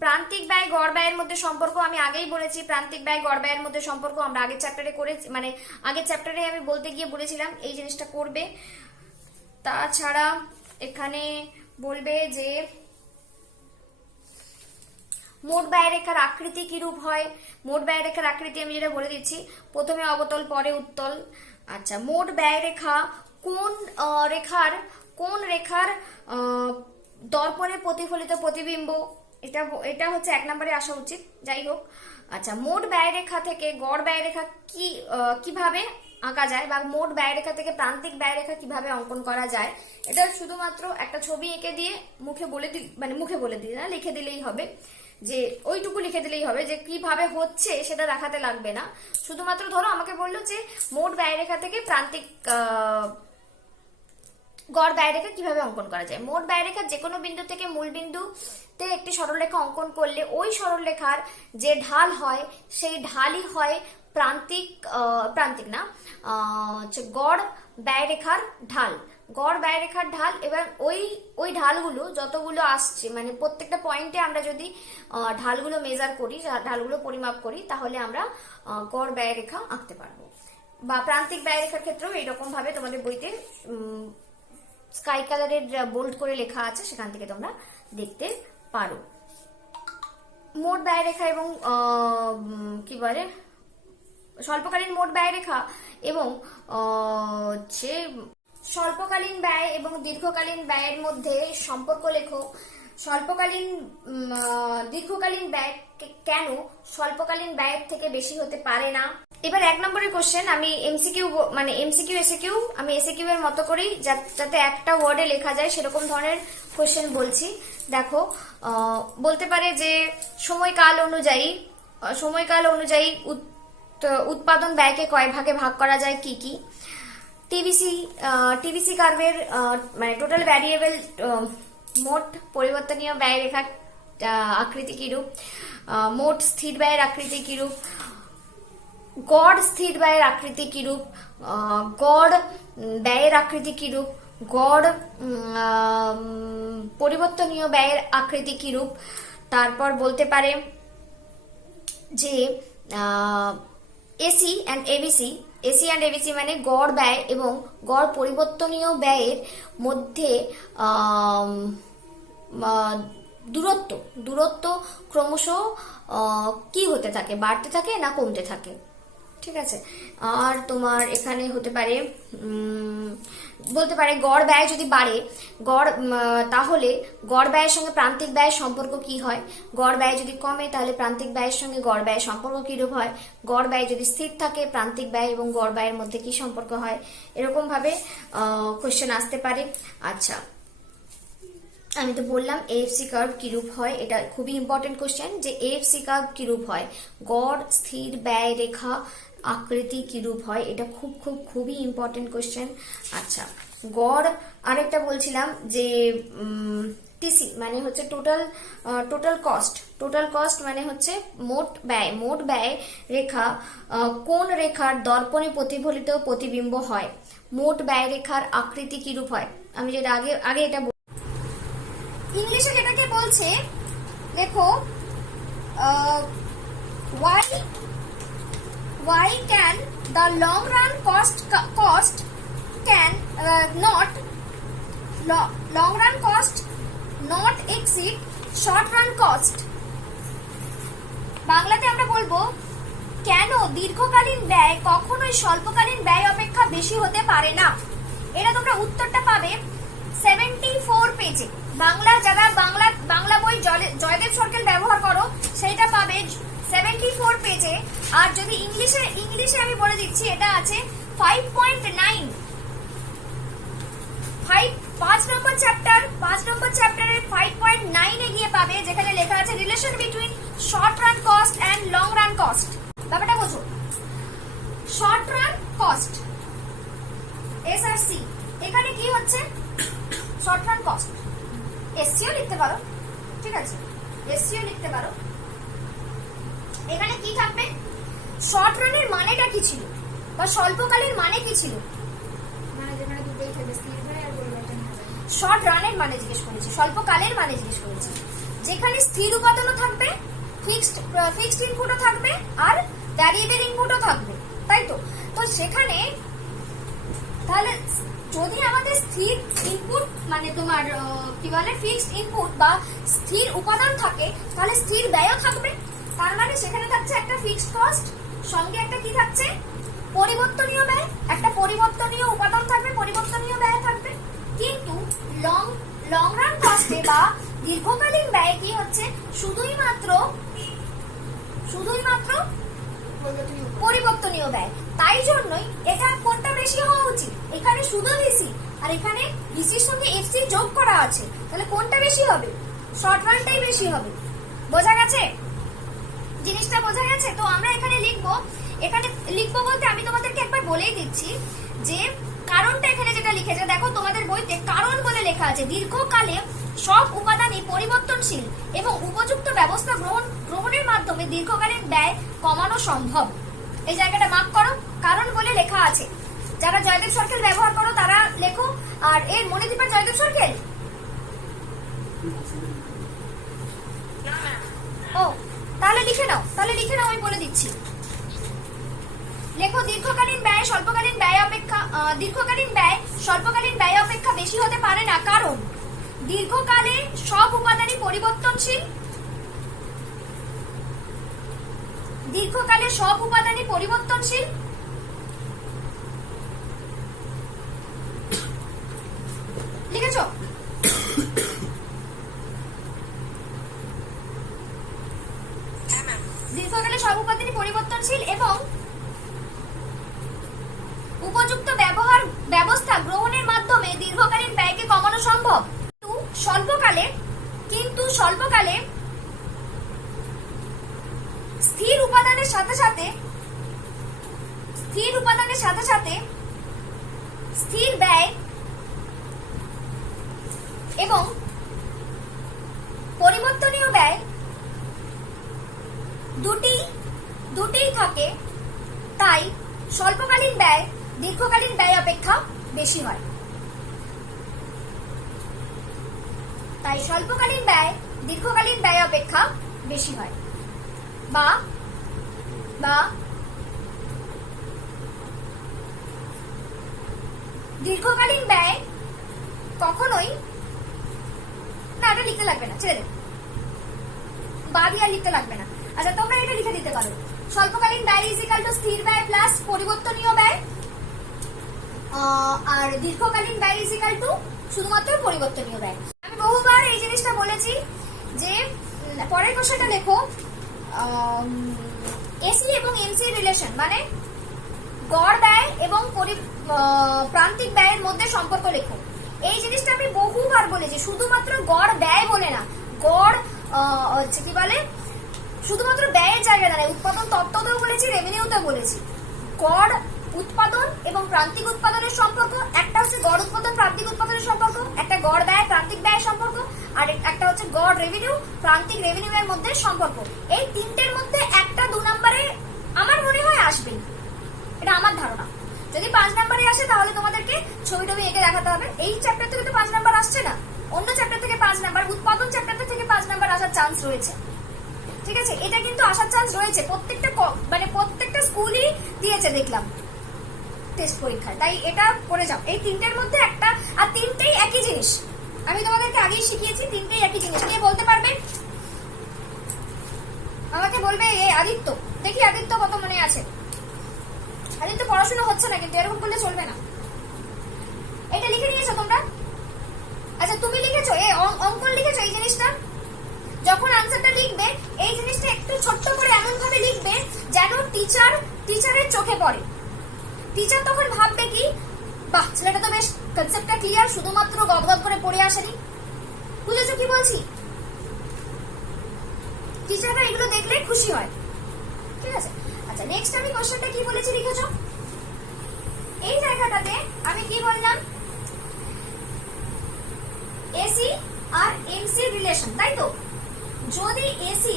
প্রান্তিক ব্যয় গড় ব্যয়ের মধ্যে সম্পর্ক আমি আগেই বলেছি, প্রান্তিক ব্যয় গড় ব্যয়ের মধ্যে সম্পর্ক আমরা আগের চ্যাপ্টারে আগের চ্যাপ্টারে আমি বলতে গিয়ে বলেছিলাম এই জিনিসটা করবে। তাছাড়া এখানে বলবে যে মোট ব্যয় রেখার আকৃতি কিরূপ হয়। মোট ব্যয় রেখার আকৃতি আমি যেটা বলে দিচ্ছি, প্রথমে অবতল পরে উত্তল। আচ্ছা, মোট ব্যয় রেখা কোন রেখার দর্পণে প্রতিফলিত প্রতিবিম্ব, এটা হচ্ছে 1 নম্বরে আসা উচিত। যাই হোক, আচ্ছা, মোট ব্যয় রেখা থেকে গড় ব্যয় রেখা কিভাবে আঁকা যায়, বা মোট ব্যয় রেখা থেকে প্রান্তিক ব্যয় রেখা কিভাবে অঙ্কন করা যায়, এটা শুধুমাত্র একটা ছবি এঁকে দিয়ে মুখে বলে দিই না, লিখে দিলেই হবে, যে ওইটুকু লিখে দিলেই হবে, যে কিভাবে হচ্ছে সেটা দেখাতে লাগবে না। শুধুমাত্র ধরো আমাকে বললো যে মোট ব্যয় রেখা থেকে প্রান্তিক গড় ব্যয় রেখা কিভাবে অঙ্কন করা যায়। মোট ব্যয় রেখার যে কোনো বিন্দু থেকে মূল বিন্দুতে একটি সরলরেখা অঙ্কন করলে ওই সরলরেখার যে ঢাল হয় সেই ঢালই হয় প্রান্তিক না, হচ্ছে গড় ব্যয় রেখার ঢাল। গড় ব্যয় রেখার ঢাল। এবার ওই ঢালগুলো যতগুলো আসছে, মানে প্রত্যেকটা পয়েন্টে আমরা যদি ঢালগুলো মেজার করি, ঢালগুলো পরিমাপ করি, তাহলে আমরা গড় ব্যয় রেখা আঁকতে পারবো। বা প্রান্তিক ব্যয় রেখার ক্ষেত্রেও এইরকম ভাবে তোমাদের বইতে স্কাই কালারের বোল্ড করে লেখা আছে, সেখান থেকে তোমরা দেখতে পারো। মোট ব্যয় রেখা এবং কি বলে স্বল্পকালীন মোট ব্যয় রেখা এবং হচ্ছে স্বল্পকালীন ব্যয় এবং দীর্ঘকালীন ব্যয়ের মধ্যে সম্পর্ক লেখো। দীর্ঘকালীন ব্যয় কেন স্বল্পকালীন ব্যয়ের থেকে বেশি হতে পারে না। এবার 1 নম্বরের কোশ্চেন, আমি এমসিকিউ এসএকিউ আমি এসএকিউ এর মতো করেই যাতে একটা ওয়ার্ডে লেখা যায় সেরকম ধরনের কোশ্চেন বলছি। দেখো, বলতে পারে যে সময়কাল অনুযায়ী উৎপাদন ব্যয়কে কয় ভাগে ভাগ করা যায়, কি কি। টিভিসি কার্ভের মানে টোটাল ভ্যারিয়েবল মোট পরিবর্তনীয় ব্যয় রেখার আকৃতি কিরূপ, মোট স্থির ব্যয়ের আকৃতি কিরূপ, গড় স্থির ব্যয়ের আকৃতি কিরূপ, গড় ব্যয়ের আকৃতি কিরূপ, গড় পরিবর্তনীয় ব্যয়ের আকৃতি কিরূপ। তারপর বলতে পারে যে AC and ABC, AC and ABC মানে গড় ব্যয় এবং গড় পরিবর্তনীয় ব্যয়ের মধ্যে দূরত্ব দূরত্ব ক্রমশ কি হতে থাকে, বাড়তে থাকে না কমতে থাকে। ঠিক আছে। আর তোমার এখানে হতে পারে বলতে পারে গড় ব্যয় যদি বাড়ে, তাহলে গড় ব্যয়ের সঙ্গে প্রান্তিক ব্যয়ের সম্পর্ক কি হয়, গড় ব্যয় যদি কমে তাহলে প্রান্তিক ব্যয়ের সঙ্গে গড় ব্যয়ের সম্পর্ক কিরূপ হয়, গড় ব্যয় যদি স্থির থাকে প্রান্তিক ব্যয় এবং গড় ব্যয়ের মধ্যে কি সম্পর্ক হয়, এরকম ভাবে কোশ্চেন আসতে পারে। আচ্ছা, আমি তো বললাম এএফসি কার্ভ কিরূপ হয়, এটা খুবই ইম্পর্টেন্ট কোশ্চেন যে এএফসি কার্ভ কিরূপ হয়, গড় স্থির ব্যয় রেখা আকৃতি কিরূপ হয়, এটা খুব খুব খুবই ইম্পর্টেন্ট কোশ্চেন। আচ্ছা, গড় আরেকটা বলছিলাম যে টিসি মানে হচ্ছে টোটাল কস্ট মানে হচ্ছে মোট ব্যয় রেখা কোন রেখার দর্পণে প্রতিফলিত প্রতিবিম্ব হয়, মোট ব্যয় রেখার আকৃতি কিরূপ হয়। আমি যেটা আগে এটা ইংলিশে যেটাকে বলছে, দেখো why can the long run cost not exceed short run cost। বাংলাতে আমরা বলবো কেন দীর্ঘকালীন ব্যয় কখনোই স্বল্পকালীন ব্যয় অপেক্ষা বেশি হতে পারে না। এটা তোমরা উত্তরটা পাবে 74 পেজে। যারা বাংলা বই জয়দেব সরকার ব্যবহার করো সেটা পাবে 74 পেজে। আর যদি ইংলিশে আমি বলে দিচ্ছি, এটা আছে 5.9, 5 নম্বর চ্যাপ্টারের 5.9 এ গিয়ে পাবে, যেখানে লেখা আছে relation between short run cost and long run cost. ব্যাপারটা বোঝো, শর্ট রান কস্ট এসআরসি, এখানে কি হচ্ছে শর্ট রান কস্ট, এসসিও লিখতে পারো, ঠিক আছে, এসসিও লিখতে পারো। এখানে কি থাকবে, শর্ট রানের মানেটা কি ছিল বা স্বল্পকালের মানে কি ছিল, শর্ট রানের মানে জিজ্ঞেস করেছি, স্বল্পকালের মানে জিজ্ঞেস করেছি, যেখানে স্থির উপাদানও থাকবে, ফিক্সড ইনপুটও থাকবে আর ভ্যারিয়েবল ইনপুটও থাকবে, তাই তো। তো সেখানে তাহলে যদি আমাদের স্থির ইনপুট মানে তোমার কি বলে ফিক্সড ইনপুট বা স্থির উপাদান থাকে, তাহলে স্থির ব্যয়ও থাকবে। তার মানে সেখানে থাকছে একটা ফিক্সড কস্ট, সঙ্গে একটা কি থাকছে পরিবর্তনীয় ব্যয়, একটা পরিবর্তনীয় উপাদান থাকবে, পরিবর্তনীয় ব্যয় থাকবে। কিন্তু লং রান কস্টে বা দীর্ঘকালীন ব্যয় কি হচ্ছে, শুধুই মাত্র পরিবর্তনীয় ব্যয়। তাই জন্যই এটা কোনটা বেশি হওয়া উচিত, এখানে শুধু ভিসি আর এখানে ভিসির সঙ্গে এফসি যোগ করা আছে, তাহলে কোনটা বেশি হবে, শর্ট রানটাই বেশি হবে। বোঝা গেছে জিনিসটা, বোঝা গেছে। তো আমরা এখানে লিখবো বলতে আমি তোমাদেরকে একবার বলেই দিচ্ছি যে কারণটা এখানে যেটা লিখেছে, দেখো তোমাদের বইতে কারণ বলে লেখা আছে দীর্ঘকালে সব উপাদানই পরিবর্তনশীল এবং উপযুক্ত ব্যবস্থা গ্রহণের মাধ্যমে দীর্ঘকালীন ব্যয় কমানো সম্ভব। এই জায়গাটা মার্ক করো, কারণ বলে লেখা আছে। যারা জয়দেব সরকেল ব্যবহার করো তারা লেখো। আর এর মনে দিবা জয়দেব সরকেল, ও তাহলে লিখে নাও, আমি বলে দিচ্ছি। লেখো দীর্ঘকালীন ব্যয় স্বল্পকালীন ব্যয় অপেক্ষা বেশি হতে পারে না, কারণ দীর্ঘকালে সব উপাদানই পরিবর্তনশীল, লিখেছো? দীর্ঘকালে সব উপাদানই পরিবর্তনশীল এবং উপযুক্ত ব্যবস্থা গ্রহণের মাধ্যমে দীর্ঘকালীন ব্যয়কে কমানো সম্ভব। কিন্তু স্বল্পকালে স্থির উপাদানের সাথে সাথে স্থির ব্যয় এবং পরিবর্তনীয় ব্যয় দুটিই থাকে স্বল্পকালীন ব্যয় দীর্ঘকালীন ব্যয় অপেক্ষা বেশি হয়। তাই স্বল্পকালীন ব্যয় দীর্ঘকালীন ব্যয় অপেক্ষা বেশি হয়। বা দীর্ঘকালীন ব্যয় কখনোই, না এটা লিখতে লাগবে না, ছেড়ে দেবে, বা দিয়ে আর লিখতে লাগবে না। আচ্ছা তোমরা এটা লিখে দিতে পারো, স্বল্পকালীন ব্যয় ইজ ইকুয়াল টু স্থির ব্যয় প্লাস পরিবর্তনীয় ব্যয়, আর দীর্ঘকালীন ব্যয় ইজ ইকুয়াল টু শুধুমাত্র পরিবর্তনীয় ব্যয়। আমি বহুবার এই জিনিসটা বলেছি যে পরের কোশ্চেনটা লেখো, এসি এবং এমসি রিলেশন মানে গড় ব্যয় এবং প্রান্তিক ব্যয়ের মধ্যে সম্পর্ক লেখো। এই জিনিসটা আমি বহুবার বলেছি, শুধুমাত্র গড় ব্যয় বলে না, গড় হচ্ছে কি বলে শুধুমাত্র ব্যয়ের জায়গা দাঁড়ায়, উৎপাদন তত্ত্বতেও বলেছি, রেভিনিউতেও বলেছি। গড় উৎপাদন এবং প্রান্তিক উৎপাদনের সম্পর্ক, একটা হচ্ছে গড় উৎপাদন প্রান্তিক উৎপাদনের সম্পর্ক, একটা গড় ব্যয় প্রান্তিক ব্যয়ের সম্পর্ক, আর একটা হচ্ছে গড় রেভিনিউ প্রান্তিক রেভিনিউ এর মধ্যে সম্পর্ক। এই তিনটের মধ্যে একটা 2 নম্বরে আমার মনে হয় আসবে, এটা আমার ধারণা। যদি 5 নম্বরে আসে তাহলে তোমাদেরকে ছবি টবি এঁকে দেখাতে হবে। এই চ্যাপ্টার থেকে তো 5 নাম্বার আসছে না, অন্য চ্যাপ্টার থেকে 5 নাম্বার, উৎপাদন চ্যাপ্টার থেকে 5 নাম্বার আসার চান্স রয়েছে। ঠিক আছে, এটা কিন্তু আসার চান্স রয়েছে, প্রত্যেকটা স্কুলই দিয়েছে দেখলাম টেস্ট পরীক্ষায়। তাই এটা করে যাও, এই তিনটের মধ্যে একটা, আর তিনটেই একই জিনিস, আমি তোমাদেরকে আগেই শিখিয়েছি, তিনটেই একই জিনিস। কে বলতে পারবে? আমাকে বলবে এই আদিত্য, দেখি আদিত্য কত মনে আছে। আদিত্য পড়াশোনা হচ্ছে না কিন্তু, এরকম করলে চলবে না। এটা লিখে নিয়েছো তোমরা? আচ্ছা তুমি লিখেছো, এই অঙ্কন লিখেছো এই জিনিসটা? যখন আনসারটা লিখবে এই জিনিসটা একটু ছোট্ট করে এমন ভাবে লিখবে যেন টিচারের চোখে পড়ে। টিচার তখন ভাববে কি, বাহ ছেলেটা তো বেশ কনসেপ্টটা ক্লিয়ার, শুধুমাত্র গদগদ করে পড়ে আসেনি। বুঝেছো কি বলছি? টিচাররা এগুলো দেখলে খুশি হয়। ঠিক আছে, আচ্ছা নেক্সট আমি কোশ্চেনটা কি বলেছি লিখেছো? এই জায়গাটাতে আমি কি বললাম, এসি আর এমসি রিলেশন, তাই তো? যদি এসি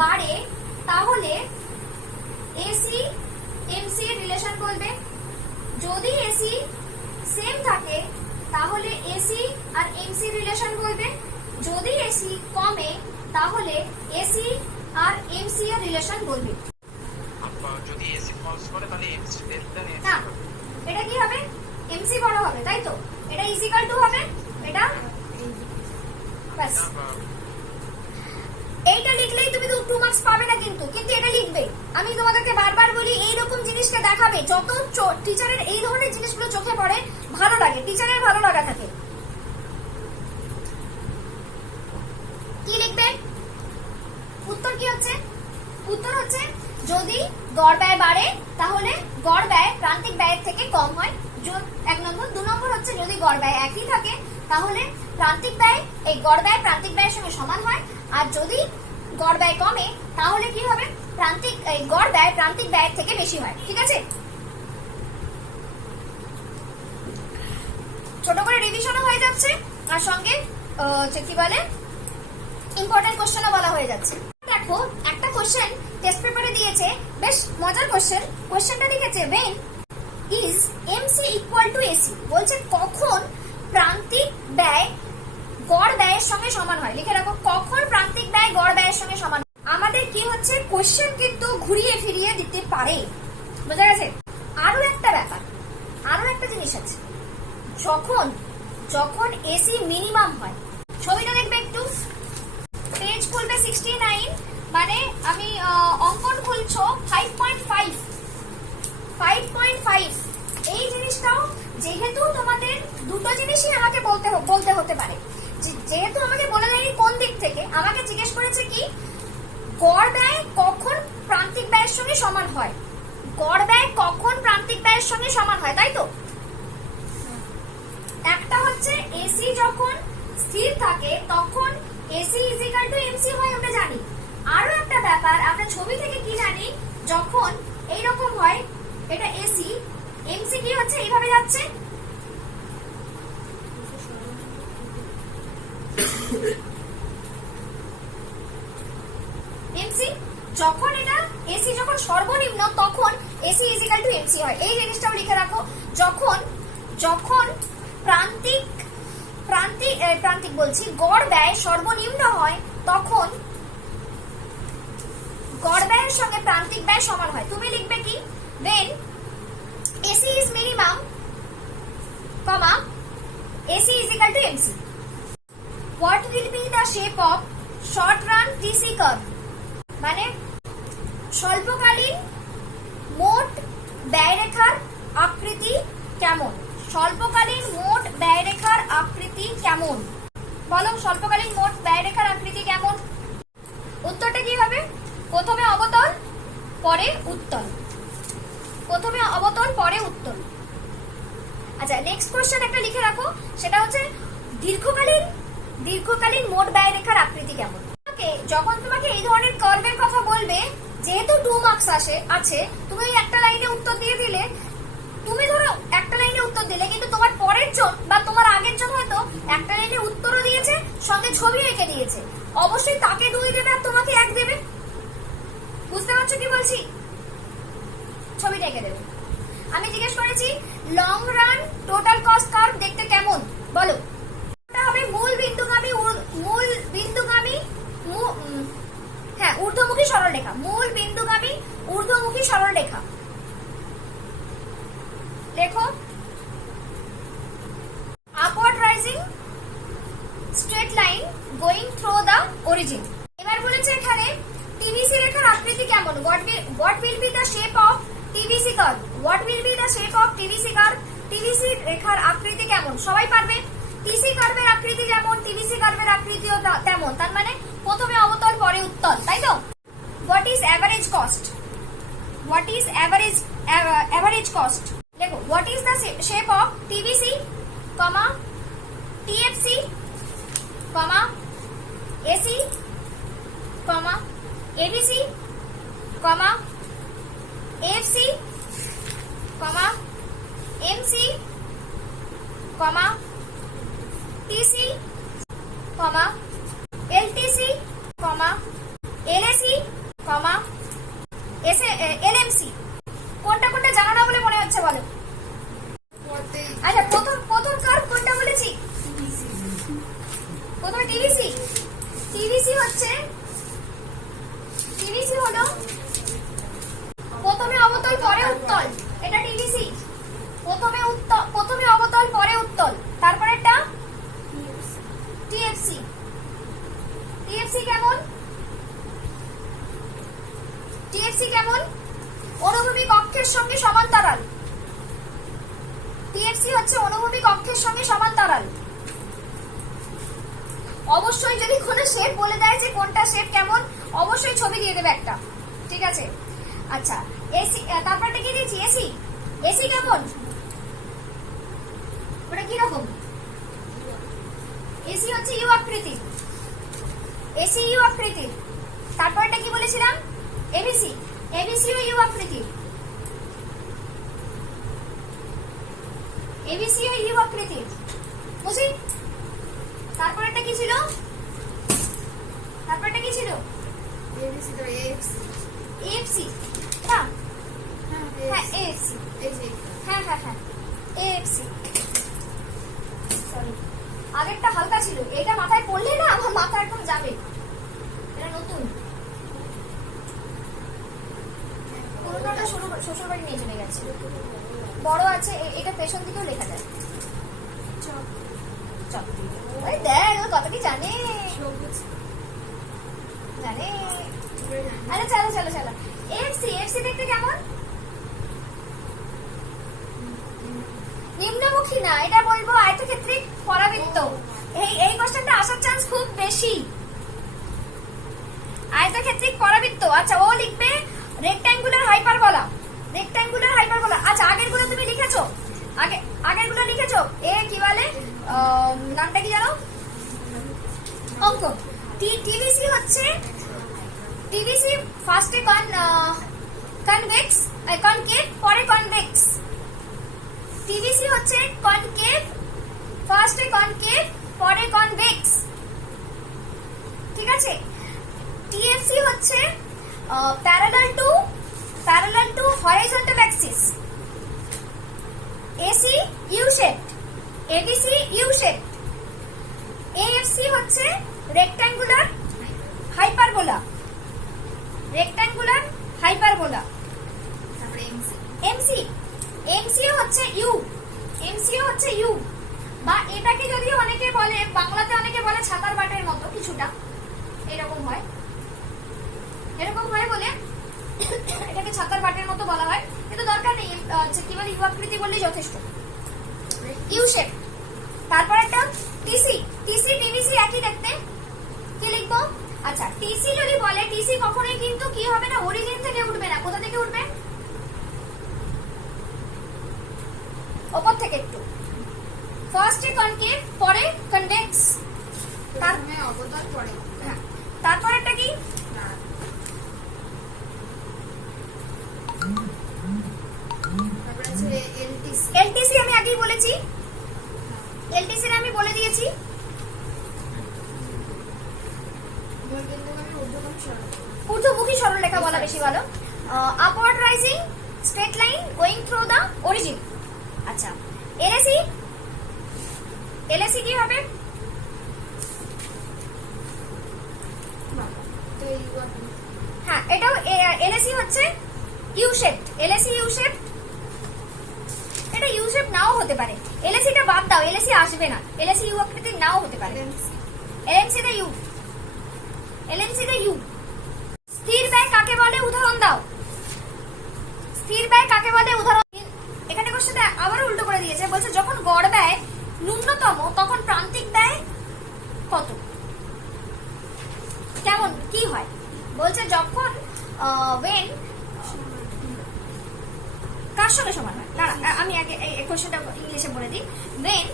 বাড়ে তাহলে এসি এমসি রিলেশন বলবে, যদি এসি সেম থাকে তাহলে এসি আর এমসি রিলেশন বলবে, যদি এসি কমে তাহলে এসি আর এমসি এর রিলেশন বলবে। যদি এসি ফলস করে তাহলে এমসি না, এটা কি হবে? এমসি বড় হবে, তাই তো? এটা ইজ ইকুয়াল টু হবে এটা, বাস। এইটা লিখলেই তুমি তো 2 মার্কস পাবে না, কিন্তু এটা লিখবে। আমি তোমাদেরকে বারবার বলি এইরকম জিনিসটা দেখাবে, যত টিচারের এই ধরনের জিনিসগুলো চোখে পড়ে ভালো লাগে, টিচারের ভালো লাগা থাকে। কি লিখবে? উত্তর কি হচ্ছে? উত্তর হচ্ছে যদি গড় ব্যয় বাড়ে তাহলে গড় ব্যয় প্রান্তিক ব্যয়ের থেকে কম হয়, 1 নম্বর। 2 নম্বর হচ্ছে যদি গড় ব্যয় একই থাকে তাহলে প্রান্তিক ব্যয় এই গড় ব্যয় প্রান্তিক ব্যয়ের সঙ্গে সমান হয়, আর যদি গড় ব্যয় কমে তাহলে কি হবে, গড় ব্যয় প্রান্তিক ব্যয়ের থেকে বেশি হয়। ঠিক আছে, ছোট করে রিভিশনও হয়ে যাচ্ছে আর সঙ্গে কি বলে ইম্পর্টেন্ট কোশ্চেনও বলা হয়ে যাচ্ছে। দেখো একটা কোশ্চেন টেস্ট পেপারে দিয়েছে, বেশ মজার কোশ্চেন। কোশ্চেনটা লিখেছে when is MC equal to AC, বলছে কখন প্রান্তিক ব্যয় গড় ব্যয়ের সঙ্গে সমান হয়। লিখে রাখো, কখন প্রান্তিক ব্যয় গড় ব্যয়ের সঙ্গে সমান। আমাদের কি হচ্ছে, কোশ্চেন কিন্তু ঘুরিয়ে ফিরিয়ে দিতে পারে, বোঝা গেছে? আরো একটা ব্যাপার, আরো একটা জিনিস আছে, যখন এসি মিনিমাম হয়। ছবিটা দেখবে একটু, পেজ খুলবে 69, মানে আমি অঙ্কন খুলছো 5.5। এই জিনিসটাও যেহেতু তোমাদের দুটো জিনিসই আমাকে বলতে হতে পারে, যেহেতু আমাকে বলে দেয়নি কোন দিক থেকে, আমাকে জিজ্ঞেস করেছে কি গড় ব্যয় কখন প্রান্তিক ব্যয়ের সঙ্গে সমান হয়, গড় ব্যয় কখন প্রান্তিক ব্যয়ের সঙ্গে সমান হয়, তাই তো? একটা হচ্ছে এসি যখন স্থির থাকে তখন AC is equal to MC হয়, আমরা জানি। আরো একটা ব্যাপার আমরা ছবি থেকে কি জানি, যখন এইরকম হয় এটা এসি, এমসি কি হচ্ছে এইভাবে যাচ্ছে, এমসি যখন এটা এসি যখন সর্বনিম্ন তখন এসি ইজিক্যাল টু এমসি হয়। এই জিনিসটাও লিখে রাখো। যখন যখন প্রান্তিক প্রান্তিক প্রান্তিক বলছি গড় ব্যয় সর্বনিম্ন হয়, তখন গড় ব্যয়ের সঙ্গে প্রান্তিক ব্যয় সমান হয়। তুমি লিখবে কি, when AC is minimum, comma AC is equal to MC. What will be the shape of short run TC curve? মানে স্বল্পকালীন মোট ব্যয়রেখার আকৃতি কেমন? স্বল্পকালীন মোট ব্যয়রেখার আকৃতি কেমন? বলো, স্বল্পকালীন মোট ব্যয়রেখার আকৃতি কেমন? উত্তরটা কি হবে? প্রথমে অবতল পরে উত্তল, প্রথমে অবতল পরে উত্তল। আচ্ছা, নেক্সট কোশ্চেন একটা লিখে রাখো, সেটা হচ্ছে দীর্ঘকালীন মোট ব্যয়রেখার আকৃতি কেমন? যখন তোমাকে এই ধরনের কার্ভের কথা বলবে, যেহেতু 2 মার্কস আছে, তুমি একটা লাইনে উত্তর দিয়ে দিলে, তুমি ধরো একটা লাইনে উত্তর দিলে, কিন্তু তোমার পরের জন বা তোমার আগের জন হয়তো একটা লাইনে উত্তরও দিয়েছে, সঙ্গে ছবি এঁকে দিয়েছে, অবশ্যই তাকে 2 দেবে আর তোমাকে 1 দেবে। বুঝতে পারছো কি বলছি? ছবিটা এঁকে দেবে। আমি জিজ্ঞেস করেছি long run total cost curve দেখতে কেমন, বলো। এটা হবে মূল বিন্দুগামী ঊর্ধ্বমুখী সরল রেখা, মূল বিন্দুগামী ঊর্ধ্বমুখী সরল রেখা। দেখো, upward rising straight line going through the origin. এবার বলেছে এখানে টিবিসি রেখার আকৃতি কেমন? what will be the shape of TBC curve? what will be the shape of TBC curve? TBC রেখার আকৃতি কেমন? সবাই পারবে। টিসি কার্ভের আকৃতি যেমন, টিবিসি কার্ভের আকৃতিও তেমন। তার মানে প্রথমে অবতল পরে উত্তল, তাই তো? what is average cost? what is average cost? দেখো, what is the shape of TBC, TFC, AC, ABC, AFC, MC, TC, LTC, LAC, LMC। কোনটা কোনটা জানো না বলে মনে হচ্ছে, বলো। আচ্ছা, প্রথম কার্ভ কোনটা বলেছি? প্রথমে টিবিসি। টিবিসি হলো প্রথমে অবতল পরে উত্তল, এটা টিবিসি। প্রথমে অবতল পরে উত্তল। তারপরেরটা টিএফসি। টিএফসি কেমন? টিএফসি কেমন? অনুভূমিক অক্ষের সঙ্গে সমান্তরাল। টিএফসি হচ্ছে অনুভূমিক অক্ষের সঙ্গে সমান্তরাল। অবশ্যই যদি কোনো শেপ বলে দেয় যে কোনটা শেপ কেমন, অবশ্যই ছবি দিয়ে দেবে একটা, ঠিক আছে? আচ্ছা, এসি, তারপরটা কি দিয়েছি? এসি। এসি কেমন? ওটা কি রকম? এসি হচ্ছে ইউ আকৃতি। এসি ইউ আকৃতি। তারপরটা কি বলেছিলাম? এবিসি। এবিসি ও ইউ আকৃতি। এবিসি ও ইউ আকৃতি, বুঝি? তারপরটা কি ছিল? এবিসি তো এএফসি। এএফসি, হ্যাঁ এএফসি। হ্যাঁ এএফসি। সরি, আগেরটা হালকা ছিল, এটা মাথায় পড়লে না আমার মাথা একদম যাবে। এটা নতুন, পুরোনোটা শ্বশুর বাড়ি নিয়ে চলে গেছে। বড় আছে, এটা পেছন দিকেও লেখা যায়। দেখ কত কি জানে। আরে চলো। এফসি দেখতে কেমন? নিম্নমুখী না, এটা বলবো আয়তক্ষেত্রিক পরাবৃত্ত। এই কোশ্চেনটা আসার চান্স খুব বেশি। আয়তক্ষেত্রিক পরাবৃত্ত। আচ্ছা, ও লিখবে রেক্ট্যাঙ্গুলার হাইপারবোলা। আচ্ছা, আগেরগুলো তুমি লিখেছো? আগেরগুলো লিখেছো? কি বলে নামটা কি জানো? অঙ্ক। টিবিসি হচ্ছে, টিবিসি ফার্স্টে কনভেক্স, কনকেভ পরে কনভেক্স। টিবিসি হচ্ছে কনকেভ, ফার্স্টে কনকেভ পরে কনভেক্স, ঠিক আছে? টিএফসি হচ্ছে parallel to horizontal rectangular hyperbola, rectangular hyperbola. তারপরে এমসি। এমসি, এমসিও হচ্ছে ইউ, এমসিও হচ্ছে ইউ, বা এটাকে যদিও অনেকে বলে, বাংলাতে অনেকে বলে ছাতার বাটের মতো কিছুটা, এরকম হয়, এরকম হয় বলে এটাকে ছাতার বাটের মতো বলা হয়, কিন্তু দরকার নেই, কি বলে ইউ আকৃতি বললেই যথেষ্ট। You shape. তারপর একটা টিসি, টিসি টিবিসি একই দেখতে, কি লিখবো? আচ্ছা, টিসি যদি বলে, টিসি কখনোই কিন্তু কি হবে না, অরিজিন থেকে উঠবে না। কোথা থেকে উঠবে? ওপর থেকে একটু, ফার্স্টে কনকেভ, পরে কনভেক্স, প্রথমে অবতল, পরে হ্যাঁ। তারপর একটা কি? তারপরে আছে এলটিসি। এলটিসি আমি আগেই বলেছি, এলটিসি আমি বলে দিয়েছি। মূলবিন্দুগামী ঊর্ধ্বগামী সরলরেখা। ঊর্ধ্বমুখী সরলরেখা বলা বেশি ভালো। Upward rising straight line going through the origin. আচ্ছা, এলএসি, এলএসি কি হবে? তো এই হ্যাঁ, এটাও এলএসি হচ্ছে U shaped, LAC U shaped. এটা ইউ শেপ নাও হতে পারে, এলএসিটা বাদ দাও, এলএসি আসবে না, এলএসি ইউ আকৃতির নাও হতে পারে। LMC. LMC the U, LMC the U. স্থির ব্যয় কাকে বলে? উদাহরণ দাও। স্থির ব্যয় কাকে বলে? উদাহরণ। এখানে কোশ্চেনটা আবার উল্টো করে দিয়েছে, বলছে যখন গড় ব্যয় ন্যূনতম তখন প্রান্তিক ব্যয় কত? কেমন কি হয়? বলছে যখন when কার সঙ্গে সমান হয়? না না, আমি আগে এই কোশ্চেনটা ইংলিশে বলে দিই। when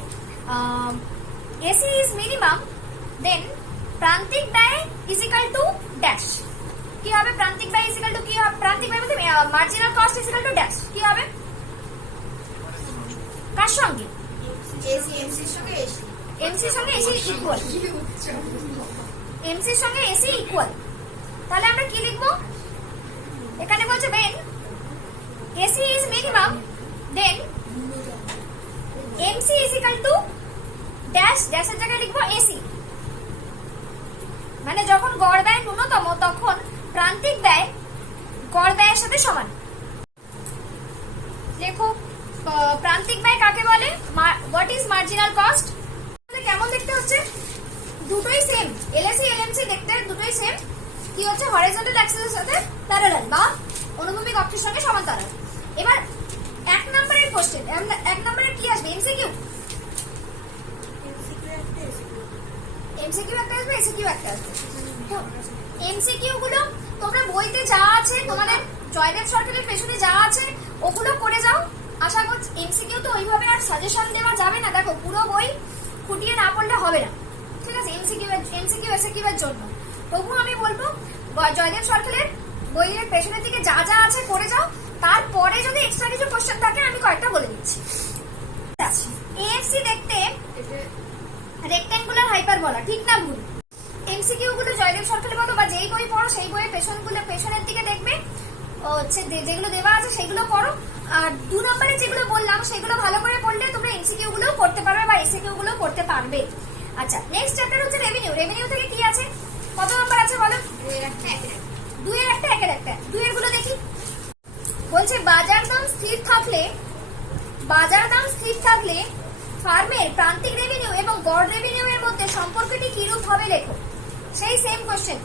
AC is minimum then প্রান্তিক ব্যয় is equal to dash। কি হবে? প্রান্তিক ব্যয় is equal to কি হবে? প্রান্তিক ব্যয় বলতে marginal cost is equal to dash। কি হবে? কার সঙ্গে? এসি, এমসির সঙ্গে এসি। এমসির সঙ্গে এসি ইকুয়াল, এমসির সঙ্গে এসি ইকুয়াল। তাহলে আমরা কি লিখবো? এখানে বলছে when AC is minimum then MC is equal to dash, ড্যাশের জায়গায় লিখবো AC। মানে যখন গড় ব্যয় ন্যূনতম তখন প্রান্তিক ব্যয় গড় ব্যয়ের সাথে সমান। দেখো, প্রান্তিক ব্যয় কাকে বলে? What is marginal cost? কেমন দেখতে হচ্ছে? দুটোই সেম, এলএসি এলএমসি দেখতে দুটোই সেম। কি হচ্ছে? হরিজন্টাল অ্যাক্সিসের সাথে প্যারালাল বা অনুভূমিক অক্ষের সঙ্গে সমান্তরাল। এবার এক নম্বরের কোশ্চেন, এক নম্বরের কি আসবে? এমসিকিউ, এমসিকিউ একটা আসবে, এসিকিউ একটা আসবে। এমসিকিউ গুলো তোমরা বইতে যা আছে, তোমাদের জয়দেব সরকারের পেছনে যা আছে ওগুলো করে যাও। আশা করছি এমসিকিউ তো ওইভাবে আর সাজেশন দেওয়া যাবে না, দেখো পুরো বই খুঁটিয়ে না পড়লে হবে না, ঠিক আছে? এমসিকিউ এসিকিউ এর জন্য তবুও আমি বলবো জয়দেব সরকারের বইয়ের পেছনের দিকে যা যা আছে করে যাও। তারপরে যদি এক্সট্রা কিছু কোশ্চেন থাকে আমি কয়েকটা বলে দিচ্ছি। এএফসি দেখতে রেক্ট্যাঙ্গুলার হাইপারবোলা, ঠিক না ভুল? এমসিকিউ গুলো জয়দেব সরকারের মতো বা যেই বই পড়ো সেই বইয়ের পেছনের দিকে দেখবে হচ্ছে যেগুলো দেওয়া আছে সেগুলো পড়ো। আর 2 নম্বরে যেগুলো বললাম সেগুলো ভালো করে পড়লে তোমরা এমসিকিউ গুলো করতে পারবে বা এসিকিউ গুলো করতে পারবে। আচ্ছা, নেক্সট চ্যাপ্টার হচ্ছে রেভিনিউ। রেভিনিউ থেকে কি আছে? কত নাম্বার আছে বলো? 2 এর একটা, 1 এর একটা। 2 এর গুলো দেখি। বলছে বাজার দাম স্থির থাকলে ফার্মের প্রান্তিক রেভিনিউ এবং গড় রেভিনিউ এর মধ্যে সম্পর্কটি কিরূপ হবে লেখো। সেই সেম কোশ্চেন,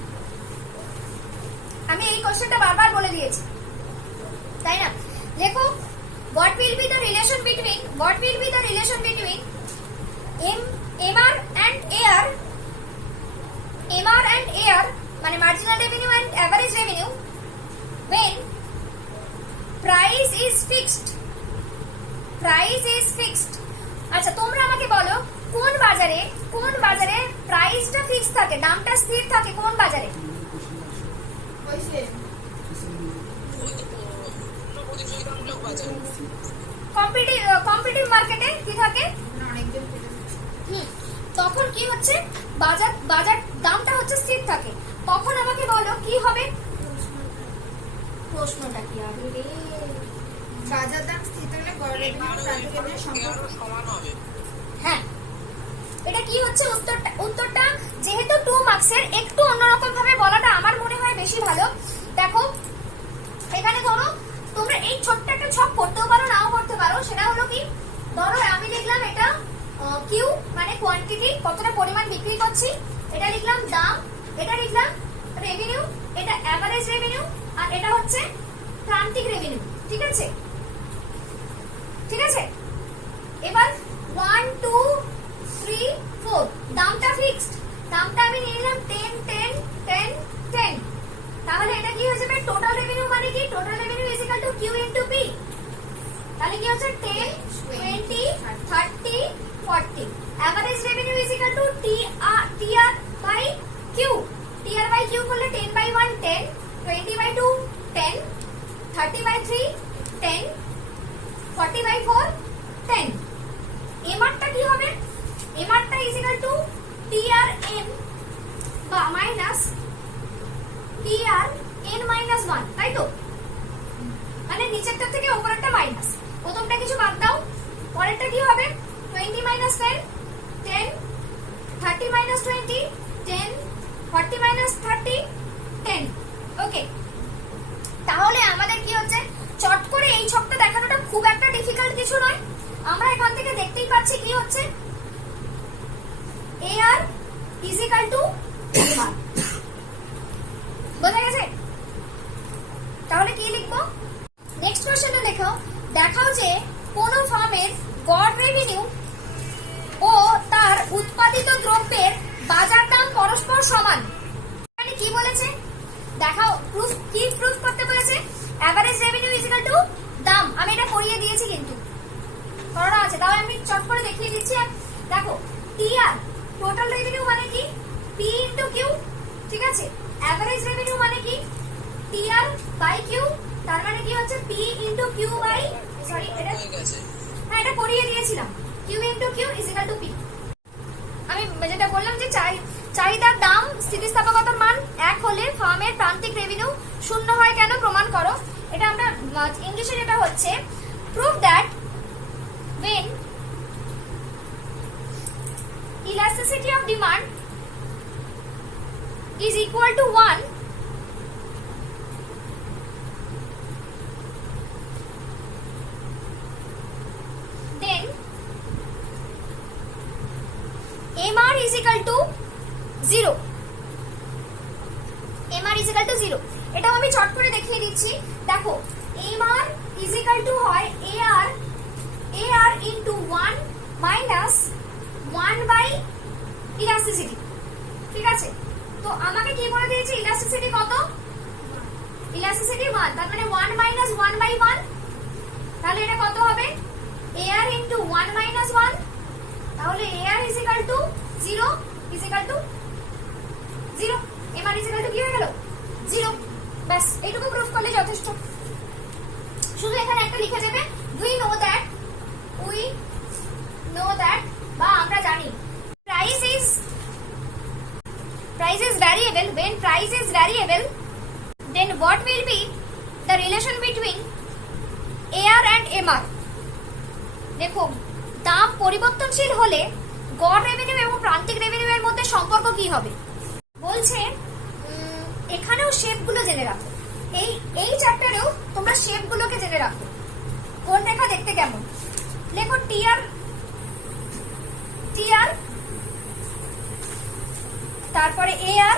আমি এই কোশ্চেনটা বারবার বলে দিয়েছি, তাই না? লেখো what will be the relation between MR and AR মানে marginal revenue and average revenue when price is fixed। আচ্ছা, তোমরা আমাকে বলো কোন বাজারে প্রাইসটা ফিক্সড থাকে, দামটা স্থির থাকে? কোন বাজারে? কম্পিটিটিভ মার্কেটে কি থাকে? তখন কি হচ্ছে? বাজার দামটা হচ্ছে স্থির থাকে। তখন আমাকে বলো কি হবে? প্রশ্নটা কি হবে রে? বাজার দাম স্থির থাকলে গড় রেভিনিউ প্রান্তিক রেভিনিউ সম্পর্ক সমান হবে। হ্যাঁ, এটা কি হচ্ছে? উত্তরটা যেহেতু 2 মার্কসের একটু অন্যরকম ভাবে বলাটা আমার মনে হয় বেশি ভালো। দেখো এখানে ধরো তোমরা এই ছোট্ট একটা ছক করতেও পারো, নাও করতে পারো। সেটা হলো কি, ধরো আমি লিখলাম এটা কিউ মানে কোয়ান্টিটি, কতটা পরিমাণ বিক্রি করছি, এটা লিখলাম দাম, এটা লিখলাম রেভিনিউ, এটা অ্যাভারেজ রেভিনিউ, আর এটা হচ্ছে প্রান্তিক রেভিনিউ। ঠিক আছে, ঠিক আছে। এবার 1 2 3 4 দামটা ফিক্সড, দামটা আমি নিয়ে নিলাম 10 10 10 10। তাহলে এটা কি হয়ে যাবে, টোটাল রেভিনিউ মানে কি, total revenue is equal to Q into P. তাহলে কি হচ্ছে 10 20 30 40। Average revenue is equal to TR by Q. TR by Q করলে 10 বাই 1 10, 20 বাই 2 10, 30 বাই 3 10, 40 বাই 4 10। এমআরটা কি হবে, এমআরটা is equal to TR N বা মাইনাস টিআর এন মাইনাস 1, তাই তো? মানে নিচেরটা থেকে উপরেরটা মাইনাস, প্রথমটা কিছু বাদ দাও, পরেরটা কি হবে 20 মাইনাস 10 10, 30 মাইনাস 20 10, 40 মাইনাস 30 10। ওকে, তাহলে আমাদের কি হচ্ছে, চট করে এই ছকটা দেখানোটা খুব একটা ডিফিকাল্ট কিছু নয়। আমরা এখান থেকে দেখতেই পাচ্ছি কি হচ্ছে, AR is equal two MR। বোঝা গেছে? তাহলে কি লিখবো, নেক্সট কোশ্চেনে লেখো, দেখাও যে কোন ফার্মের গড় রেভিনিউ ও তার উৎপাদিত দ্রব্যের বাজার দাম পরস্পর সমান। মানে কি বলেছে, দেখাও, প্রুফ কি প্রুফ করতে বলেছে, average revenue is equal two দাম। আমি এটা করিয়ে দিয়েছি কিন্তু করা আছে, তাও আমি চট করে দেখিয়ে দিচ্ছি। দেখো টিআর টোটাল রেভিনিউ মানে কি, পি ইনটু কিউ। ঠিক আছে, এভারেজ রেভিনিউ মানে কি, টিআর বাই কিউ। তার মানে কি হচ্ছে P into Q by, sorry এটা হ্যাঁ এটা করিয়ে দিয়েছিলাম, Q into Q is equal to P. আমি যেটা বললাম যে চাহিদার দাম স্থিতিস্থাপকতার মান 1 হলে ফার্মের প্রান্তিক রেভিনিউ 0 হয় কেন, প্রমাণ করো। এটা আমরা ইংলিশে যেটা হচ্ছে, prove that when elasticity of demand is equal to 1, then MR is equal to 0। MR is equal to 0, এটাও আমি চট করে দেখিয়ে দিচ্ছি। দেখো MR is equal to হয় AR into 1 minus 1 by elasticity। ঠিক আছে, তো আমাকে কি বলে দিয়েছে, ইলাস্টিসিটি কত, ইলাস্টিসিটি 1, তার মানে 1 minus 1 by 1। তাহলে এটা কত হবে, AR into 1 minus 1। তাহলে AR is equal to 0 is equal to 0, MR is equal to কি হয়ে গেল 0। ব্যাস এইটুকু প্রুফ করলে যথেষ্ট। শুধু এখানে একটা লিখে দেবে, we know that বা আমরা জানি price is variable, when price is variable then what will be the relation between AR and MR। দেখো দাম পরিবর্তনশীল হলে গড় রেভিনিউ এবং প্রান্তিক রেভিনিউ এর মধ্যে সম্পর্ক কি হবে। বলছে এখানেও শেপগুলো জেনে রাখো, এই চ্যাপ্টারেও তোমরা শেপগুলোকে জেনে রাখো, কোন রেখা দেখতে কেমন। লেখো টিআর, তারপরে AR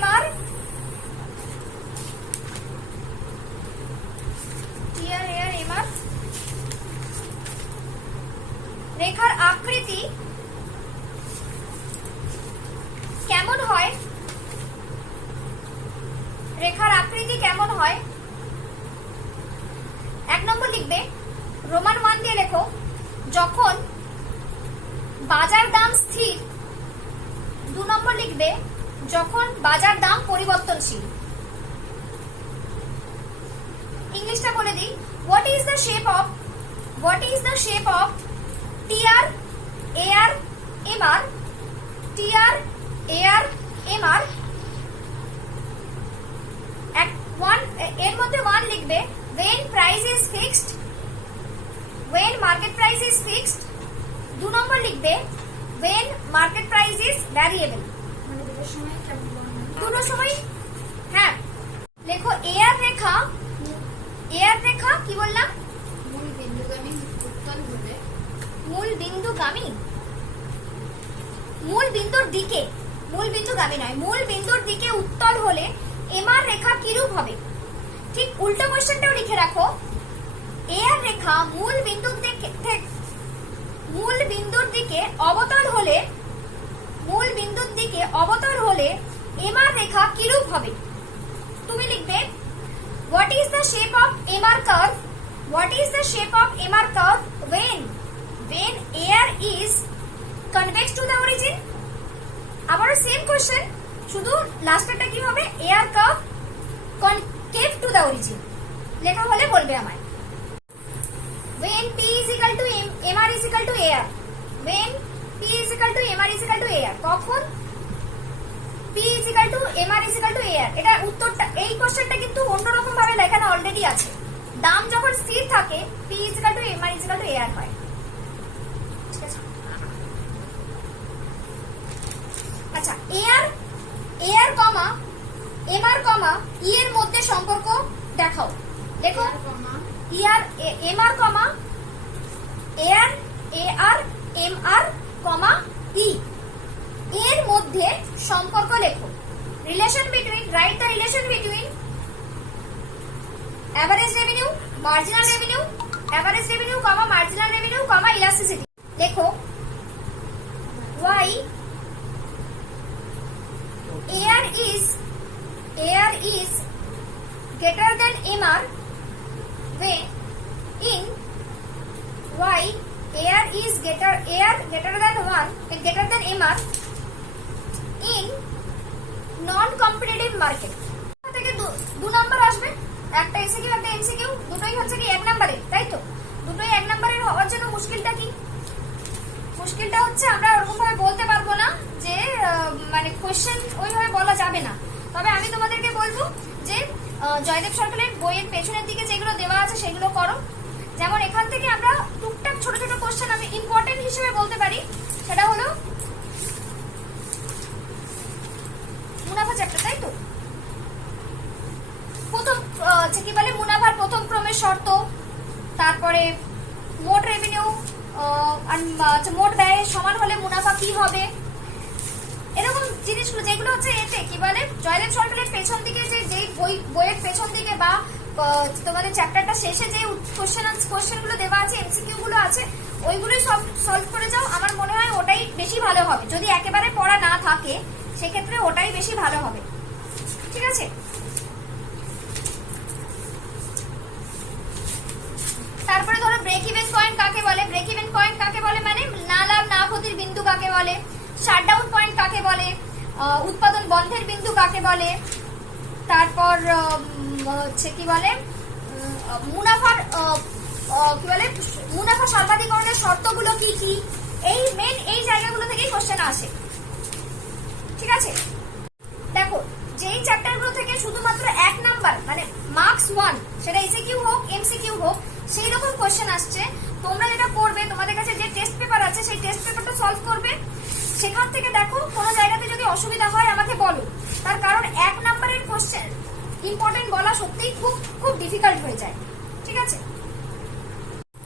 MR, TR AR MR। রেখার আকৃতি কেমন হয়, রেখার আকৃতি কেমন হয়। 1 নম্বর লিখবে, রোমান 1 দিয়ে লেখো, যখন বাজার দাম স্থির। 2 নম্বর লিখবে, যখন বাজার দাম পরিবর্তনশীল। ইংলিশটা বলে দিই, what is the shape of TR AR MR, TR AR MR। এর মধ্যে 1 লিখবে, when price is fixed, when market price is fixed। 2 নম্বর লিখবে, when market price is variable, মানে দুটোর সময় কেমন বলবো? দুটোর সময়। হ্যাঁ, লেখো এয়ার রেখা কি বললাম? মূল বিন্দুগামী উত্তল হলে মূল বিন্দুগামী, মূল বিন্দুর দিকে, মূল বিন্দুগামী নয়, মূল বিন্দুর দিকে উত্তল হলে এমআর রেখা কিরূপ হবে? ঠিক উল্টো কোশ্চেনটাও লিখে রাখো। এয়ার রেখা মূল বিন্দুর দিকে মূল বিন্দুর দিকে অবতল হলে, মূল বিন্দুর দিকে অবতল হলে এমআর রেখা কিরূপ হবে? তুমি লিখবে what is the shape of MR curve, what is the shape of MR curve when air is convex to the origin। আবারও সেম কোশ্চেন, শুধু লাস্টেরটা কি হবে? Air curve concave to the origin লেখা হলে বলবে আমায়। when P is equal to MR is equal to air, when P is equal to MR is equal to air, কখন P is equal to MR is equal to air? এটা উত্তরটা, এই কোশ্চেনটা কিন্তু অন্যরকম ভাবে লেখানো অলরেডি আছে। দাম যখন স্থির থাকে P is equal to MR is equal to air হয়। ঠিক আছে, আচ্ছা, এয়ার কমা এমআর কমা ই এর মধ্যে সম্পর্ক দেখাও। দেখো এমআর কমা এয়ার এমআর কমা ই এর মধ্যে সম্পর্ক লেখো। Relation between, write the relation between average revenue, marginal revenue, average revenue comma marginal revenue comma elasticity. লেখো Y air is greater than MR when in why air is greater than MR in non competitive market। থেকে দু number আসবে, একটা SQ একটা MCQ, দুটোই হচ্ছে কি এক নম্বরে, তাই তো? দুটোই এক নম্বরের হওয়ার জন্য মুশকিলটা কি? মুশকিলটা হচ্ছে আমরা ওরকম ভাবে বলতে পারবো না যে মানে কোশ্চেন ওইভাবে বলা যাবে না। তবে আমি তোমাদেরকে বলবো যে জয়দেব সরকারের বইয়ের পেছনের দিকে যেগুলো দেওয়া আছে সেগুলো করো। যেমন এখান থেকে আমরা টুকটাক ছোট ছোট কোশ্চেন আমি ইম্পর্টেন্ট হিসেবে বলতে পারি, সেটা হলো মুনাফা চ্যাপ্টার, তাই তো? প্রথম কি বলে মুনাফার প্রথম ক্রমের শর্ত, তারপরে মোট রেভিনিউ মোট ব্যয় সমান হলে মুনাফা কি হবে, এরকম জিনিসগুলো যেগুলো হচ্ছে এতে কি বলে জয়দেব সরকারের পেছন দিকে যে বইয়ের পেছন দিকে বা তোমাদের চ্যাপ্টারটা শেষে যে কোশ্চেন গুলো দেওয়া আছে, এমসিকিউ গুলো আছে, ওইগুলোই সব সলভ করে যাও। আমার মনে হয় ওটাই বেশি ভালো হবে। যদি একেবারে পড়া না থাকে সেক্ষেত্রে ওটাই বেশি ভালো হবে। ঠিক আছে, তারপরে ধরো ব্রেক ইভেন পয়েন্ট কাকে বলে? ব্রেক ইভেন পয়েন্ট কাকে বলে মানে না লাভ না ক্ষতির বিন্দু কাকে বলে? শাটডাউন পয়েন্ট কাকে বলে? উৎপাদন বন্ধের বিন্দু কাকে বলে? তারপর হচ্ছে কি বলে মুনাফার কি বলে মুনাফা সর্বাধিকরণের শর্তগুলো কি কি? এই জায়গাগুলো থেকেই কোশ্চেন আসে। ঠিক আছে, দেখো যেই চ্যাপ্টারগুলো থেকে শুধুমাত্র এক নাম্বার মানে মার্কস 1, সেটা এসকিউ হোক এমসিকিউ হোক, সেই রকম কোশ্চেন আসছে, তোমরা যেটা করবে তোমাদের কাছে যে টেস্ট পেপার আছে সেই টেস্ট পেপারটা সলভ করবে। সেখান থেকে দেখো কোনো জায়গাতে যদি অসুবিধা হয় আমাকে বলো, তার কারণ এক নাম্বারের কোশ্চেন ইম্পর্টেন্ট বলা সত্যিই খুব খুব ডিফিকাল্ট হয়ে যায়। ঠিক আছে,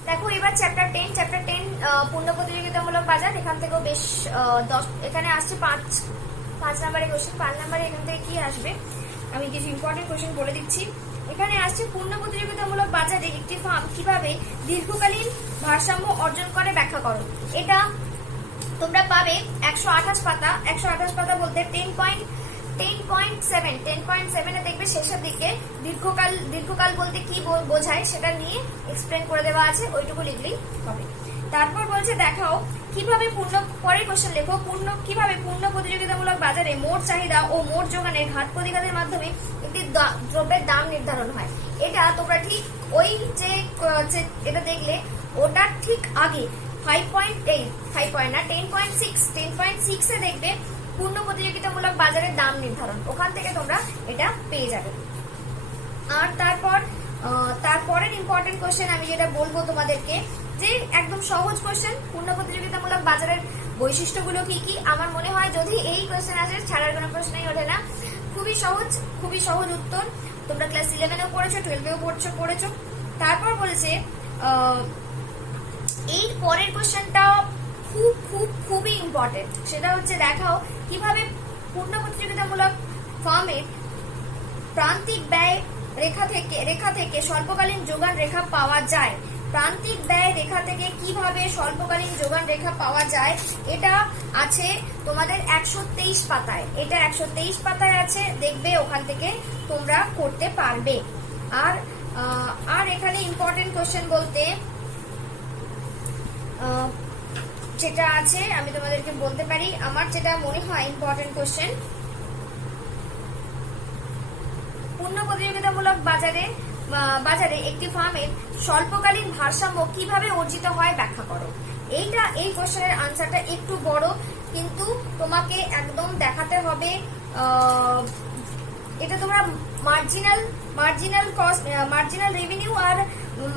দেখো এবার চ্যাপ্টার 10 পূর্ণ প্রতিযোগিতামূলক বাজার। এখান থেকেও বেশ 10, এখানে আসছে 5 নাম্বারের কোশ্চেন। 5 নাম্বারে এখান থেকে কি আসবে আমি কিছু ইম্পর্টেন্ট কোশ্চেন বলে দিচ্ছি। এখানে আসছে পূর্ণ প্রতিযোগিতামূলক বাজারে একটি ফার্ম কিভাবে দীর্ঘকালীন ভারসাম্য অর্জন করে ব্যাখ্যা করো। এটা তোমরা পাবে 128 পাতা। 128 পাতা বলতে 10.7 দেখবে শেষের দিকে দীর্ঘকাল বলতে কি বোঝায় সেটা নিয়ে এক্সপ্লেন করে দেওয়া আছে, ওইটুকু লিখলেই হবে। তারপর বলছে দেখাও কিভাবে পরের কোশ্চেন লেখো কিভাবে পূর্ণ প্রতিযোগিতামূলক বাজারে মোট চাহিদা ও মোট যোগানের ঘাট প্রতিঘাতের মাধ্যমে একটি দ্রব্যের দাম নির্ধারণ হয়। এটা তোমরা ঠিক ওই যে এটা দেখলে ওটা ঠিক আগে 5.8 না 10.6 এ দেখবে পূর্ণ প্রতিযোগিতামূলক বাজারের দাম নির্ধারণ, ওখান থেকে তোমরা এটা পেয়ে যাবে। আর তারপরের ইম্পর্টেন্ট কোশ্চেন আমি যেটা বলবো তোমাদেরকে, যে একদম সহজ কোশ্চেন, পূর্ণ প্রতিযোগিতামূলক বাজারের বৈশিষ্ট্যগুলো কি কি। আমার মনে হয় যদি এই কোশ্চেন আসে ছাড়ার কোনো প্রশ্নই ওঠে না। খুবই সহজ উত্তর। তোমরা ক্লাস 11-এও পড়েছো, 12-এও পড়েছো। তারপর বলেছে এই পরের কোশ্চেনটা খুবই ইম্পর্টেন্ট। সেটা হচ্ছে দেখাও কিভাবে পূর্ণ প্রতিযোগিতামূলক ফার্মের প্রান্তিক ব্যয় রেখা থেকে স্বল্পকালীন যোগান রেখা পাওয়া যায়। প্রান্তিক ব্যয় রেখা থেকে কিভাবে স্বল্পকালীন যোগান রেখা পাওয়া যায়, এটা আছে তোমাদের 123 পাতায়। এটা 123 পাতায় আছে, দেখবে ওখান থেকে তোমরা করতে পারবে। আর এখানে ইম্পর্টেন্ট কোশ্চেন বলতে যেটা আছে আমি তোমাদেরকে বলতে পারি, আমার যেটা মনে হয় ইম্পর্টেন্ট কোশ্চেন, পূর্ণ প্রতিযোগিতামূলক বাজারে একটি ফার্মের স্বল্পকালীন ভারসাম্য কিভাবে অর্জিত হয় ব্যাখ্যা করো। এই কোশ্চেনের আনসারটা একটু বড়, কিন্তু তোমাকে একদম দেখাতে হবে। এটা তোমরা মার্জিনাল কস্ট, মার্জিনাল রেভিনিউ আর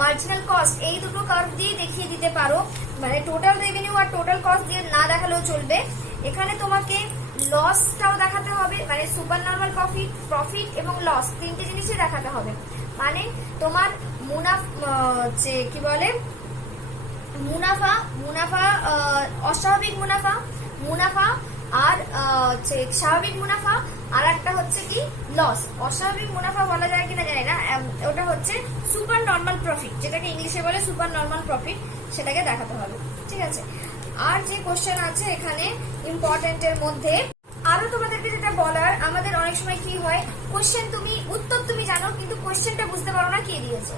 মার্জিনাল কস্ট এই দুটো কার্ভ দিয়ে দেখিয়ে দিতে পারো। মানে টোটাল রেভিনিউ আর টোটাল কস্ট দিয়ে না দেখালেও চলবে। এখানে তোমাকে লসটাও দেখাতে হবে, মানে সুপার নরমাল প্রফিট এবং লস তিনটে জিনিসই দেখাতে হবে। মানে তোমার মুনাফা, অস্বাভাবিক মুনাফা আর স্বাভাবিক মুনাফা, আর একটা হচ্ছে কি লস। অস্বাভাবিক মুনাফা বলা যায় কিনা জানি না, ওটা হচ্ছে সুপার নরমাল প্রফিট, যেটাকে ইংলিশে বলে সুপার নরমাল প্রফিট, সেটাকে দেখাতে হবে। ঠিক আছে। আর যে কোশ্চেন আছে এখানে ইম্পর্টেন্টের মধ্যে আরো তোমাদেরকে যেটা বলার, আমাদের অনেক সময় কি হয়, উত্তর তুমি জানো কিন্তু কোশ্চেনটা বুঝতে পারো না কে দিয়েছে।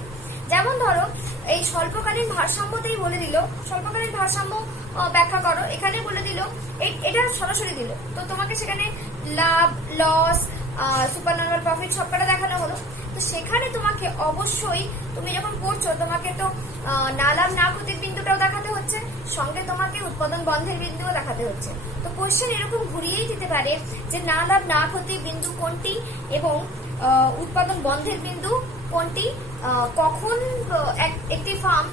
যেমন ধরো এই স্বল্পকালীন ভারসাম্যতেই বলে দিল স্বল্পকালীন ভারসাম্য ব্যাখ্যা করো, এখানে বলে দিল এটা সরাসরি দিল, তো তোমাকে সেখানে লাভ, লস, সুপার নরমাল প্রফিট সবকটা দেখানো হলো। তো সেখানে তোমাকে অবশ্যই, তুমি যখন করছো তোমাকে তো না লাভ না ক্ষতির বিন্দুটাও দেখাতে হচ্ছে, সঙ্গে তোমাকে উৎপাদন বন্ধের বিন্দুও দেখাতে হচ্ছে। তো কোশ্চেন এরকম ঘুরিয়েই দিতে পারে যে না লাভ না ক্ষতির বিন্দু কোনটি এবং উৎপাদন বন্ধের বিন্দু কোনটি, কখন একটি ফার্ম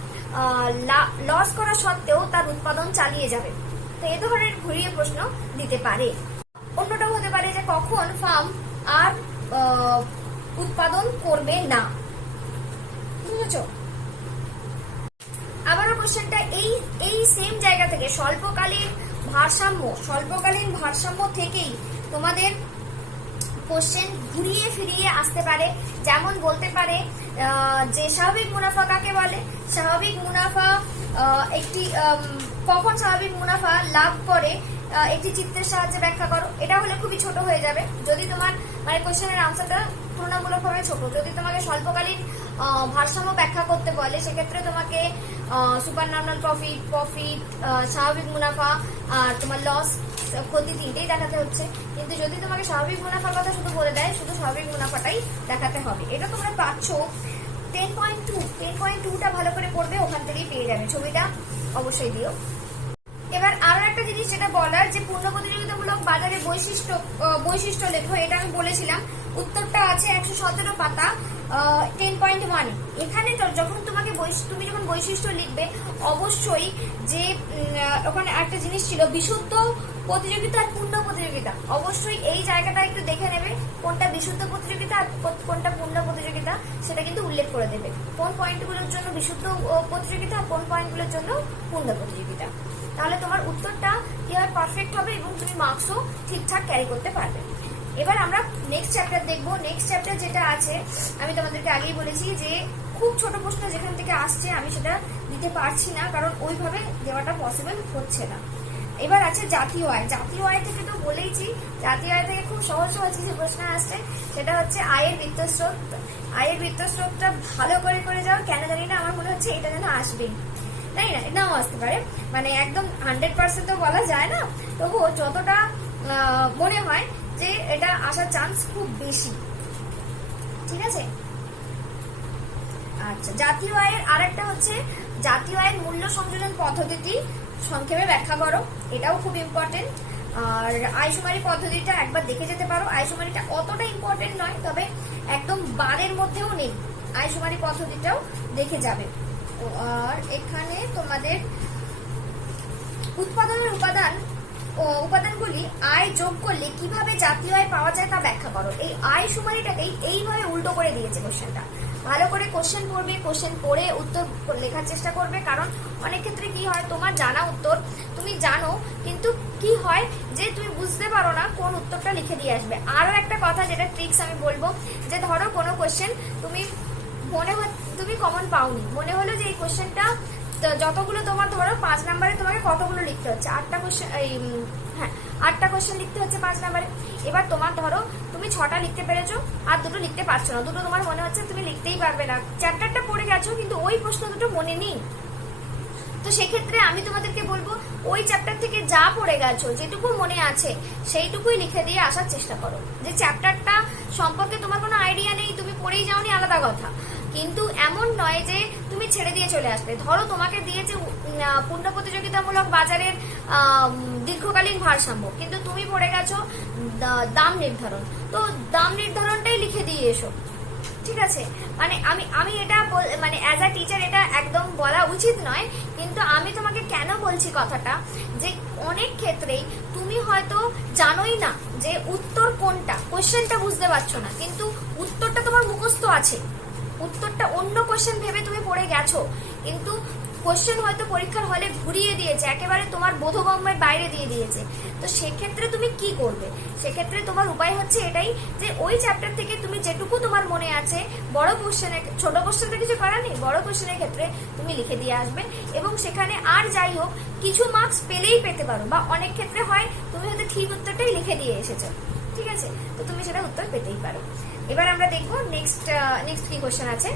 লস করা সত্ত্বেও তার উৎপাদন চালিয়ে যাবে। তো এ ধরনের ঘুরিয়ে প্রশ্ন দিতে পারে। অন্যটাও হতে পারে যে কখন ফার্ম আর উৎপাদন করবে না। বুঝেছো? আবারও কোশ্চেনটা এই সেম জায়গা থেকে স্বল্পকালীন ভারসাম্য থেকেই তোমাদের কোশ্চেন ঘুরিয়ে ফিরিয়ে আসতে পারে। যেমন বলতে পারে যে স্বাভাবিক মুনাফা কাকে বলে, স্বাভাবিক মুনাফা কখন স্বাভাবিক মুনাফা লাভ করে একটি চিত্রের সাহায্যে ব্যাখ্যা করো। এটা হলে খুবই ছোট হয়ে যাবে যদি তোমার মানে কোশ্চেনের আনসারটা তুলনামূলকভাবে ছোট। যদি তোমাকে স্বল্পকালীন ভারসাম্য ব্যাখ্যা করতে বলে সেক্ষেত্রে তোমাকে সুপার নরমাল প্রফিট, স্বাভাবিক মুনাফা আর তোমার লস ক্ষতি তিনটেই দেখাতে হচ্ছে। কিন্তু যদি তোমাকে স্বাভাবিক মুনাফার কথা শুধু বলে দেয়, শুধু স্বাভাবিক মুনাফাটাই দেখাতে হবে। এটা তোমরা পাচ্ছ 10.2টা ভালো করে পড়বে, ওখান থেকেই পেয়ে যাবে। ছবিটা অবশ্যই দিও। এবার আরো একটা জিনিস যেটা বলার, যে পূর্ণ প্রতিযোগিতামূলক বাজারে বৈশিষ্ট্য লেখো। এটা আমি বলেছিলাম, উত্তরটা আছে 117 পাতা 10.1। এখানে যখন তুমি যখন বৈশিষ্ট্য লিখবে, অবশ্যই যে ওখানে একটা জিনিস ছিল বিশুদ্ধ প্রতিযোগিতা আর পূর্ণ প্রতিযোগিতা, অবশ্যই এই জায়গাটা একটু দেখে নেবে কোনটা বিশুদ্ধ প্রতিযোগিতা আর কোনটা পূর্ণ প্রতিযোগিতা, সেটা কিন্তু উল্লেখ করে দেবে কোন পয়েন্টগুলোর জন্য বিশুদ্ধ প্রতিযোগিতা আর কোন পয়েন্টগুলোর জন্য পূর্ণ প্রতিযোগিতা। তাহলে তোমার উত্তরটা কি হয়, পারফেক্ট হবে এবং তুমি মার্কসও ঠিকঠাক ক্যারি করতে পারবে। এবার আমরা নেক্সট চ্যাপ্টার দেখবো। নেক্সট চ্যাপ্টার যেটা আছে, আমি তোমাদেরকে আগেই বলেছি যে খুব ছোট প্রশ্ন যেখান থেকে আসছে আমি সেটা দিতে পারছি না, কারণ ওইভাবে দেওয়াটা পসিবল হচ্ছে না। এবার আছে জাতীয় আয়। জাতীয় আয় থেকে তো বলেইছি, জাতীয় আয় থেকে খুব সহজ কিছু প্রশ্ন আসছে। সেটা হচ্ছে আয়ের বৃত্তস্রোত। আয়ের বৃত্তস্রোতটা ভালো করে যাও, কেন জানি না আমার মনে হচ্ছে এটা যেন আসবেই, তাই না? নাও আসতে পারে, মানে একদম 100% তো বলা যায় না, তবুও যতটা মনে হয় যে এটা আসার চান্স খুব বেশি। ঠিক আছে। আচ্ছা, জাতীয় আয়ের আরেকটা হচ্ছে জাতীয় আয়ের মূল্য সংযোজন পদ্ধতিটি সংক্ষেপে ব্যাখ্যা করো। এটাও খুব ইম্পর্টেন্ট। আর আয়শুমারি পদ্ধতিটা একবার দেখে যেতে পারো। আয়শুমারিটা অতটা ইম্পর্টেন্ট নয়, তবে একদম বারের মধ্যেও নেই, আয়শুমারি পদ্ধতিটাও দেখে যাবে। আর এখানে তোমাদের উৎপাদনের উপাদানগুলি আয় যোগ করলে কিভাবে জাতীয় আয় পাওয়া যায় তা ব্যাখ্যা করো। এই আয় সুমারিটাকেই এইভাবে উল্টো করে দিয়েছে কোশ্চেনটা। ভালো করে কোশ্চেন পড়বে, কোশ্চেন পড়ে উত্তর লেখার চেষ্টা করবে, কারণ অনেক ক্ষেত্রে কি হয়, তোমার জানা উত্তর তুমি জানো, কিন্তু কি হয় যে তুমি বুঝতে পারো না কোন উত্তরটা লিখে দিয়ে আসবে। আরো একটা কথা যেটা ট্রিক্স আমি বলবো, যে ধরো কোনো কোশ্চেন তুমি তুমি কমন পাওনি, মনে হলো যে এই কোশ্চেনটা যতগুলো তোমার ধরো 5 নম্বরে তোমাকে কতগুলো লিখতে হচ্ছে, 8টা কোশ্চেন লিখতে হচ্ছে 5 নম্বরে। এবার তোমার ধরো তুমি 6টা লিখতে পেরেছো আর 2টো লিখতে পারছো না, 2টো তোমার মনে হচ্ছে তুমি লিখতেই পারবে না, চ্যাপ্টারটা পড়ে গেছো কিন্তু ওই প্রশ্ন দুটো মনে নেই। তো সেক্ষেত্রে আমি তোমাদেরকে বলবো ওই চ্যাপ্টার থেকে যা পড়ে গেছো, যেটুকু মনে আছে সেইটুকুই লিখে দিয়ে আসার চেষ্টা করো। যে চ্যাপ্টারটা সম্পর্কে তোমার কোনো আইডিয়া নেই, তুমি পড়েই যাওনি, আলাদা কথা, কিন্তু এমন নয় যে তুমি ছেড়ে দিয়ে চলে আসবে। ধরো তোমাকে দিয়েছে পূর্ণ প্রতিযোগিতামূলক বাজারের দীর্ঘকালীন ভারসাম্য, কিন্তু তুমি পড়ে গেছো দাম নির্ধারণ, তো দাম নির্ধারণটাই লিখে দিয়ে এসো, ঠিক আছে? মানে আমি এটা মানে অ্যাজ আ টিচার এটা একদম বলা উচিত নয়, কিন্তু আমি তোমাকে কেন বলছি কথাটা, যে অনেক ক্ষেত্রেই তুমি হয়তো জানোই না যে উত্তর কোনটা, কোশ্চেনটা বুঝতে পারছো না, কিন্তু উত্তরটা তোমার মুখস্থ আছে, উত্তরটা অন্য কোশ্চেন ভেবে তুমি পড়ে গেছো, কিন্তু কোশ্চেন হয়তো পরীক্ষার হলে ঘুরিয়ে দিয়েছে, একেবারে তোমার বোধগম্যের বাইরে দিয়ে দিয়েছে। তো সেক্ষেত্রে তুমি কি করবে? সেক্ষেত্রে তোমার উপায় হচ্ছে এটাই, যে ওই চ্যাপ্টার থেকে তুমি যেটুকু তোমার মনে আছে, বড় কোশ্চেনে, ছোট কোশ্চেনটা কিছু করার নেই, বড় কোশ্চেনের ক্ষেত্রে তুমি লিখে দিয়ে আসবে, এবং সেখানে আর যাই হোক কিছু মার্কস পেলেই পেতে পারো, বা অনেক ক্ষেত্রে হয় তুমি হয়তো ঠিক উত্তরটাই লিখে দিয়ে এসেছো, ঠিক আছে? তো তুমি সেটা উত্তর পেতেই পারো। এবার আমরা দেখবো নেক্সট কি কোশ্চেন আছে।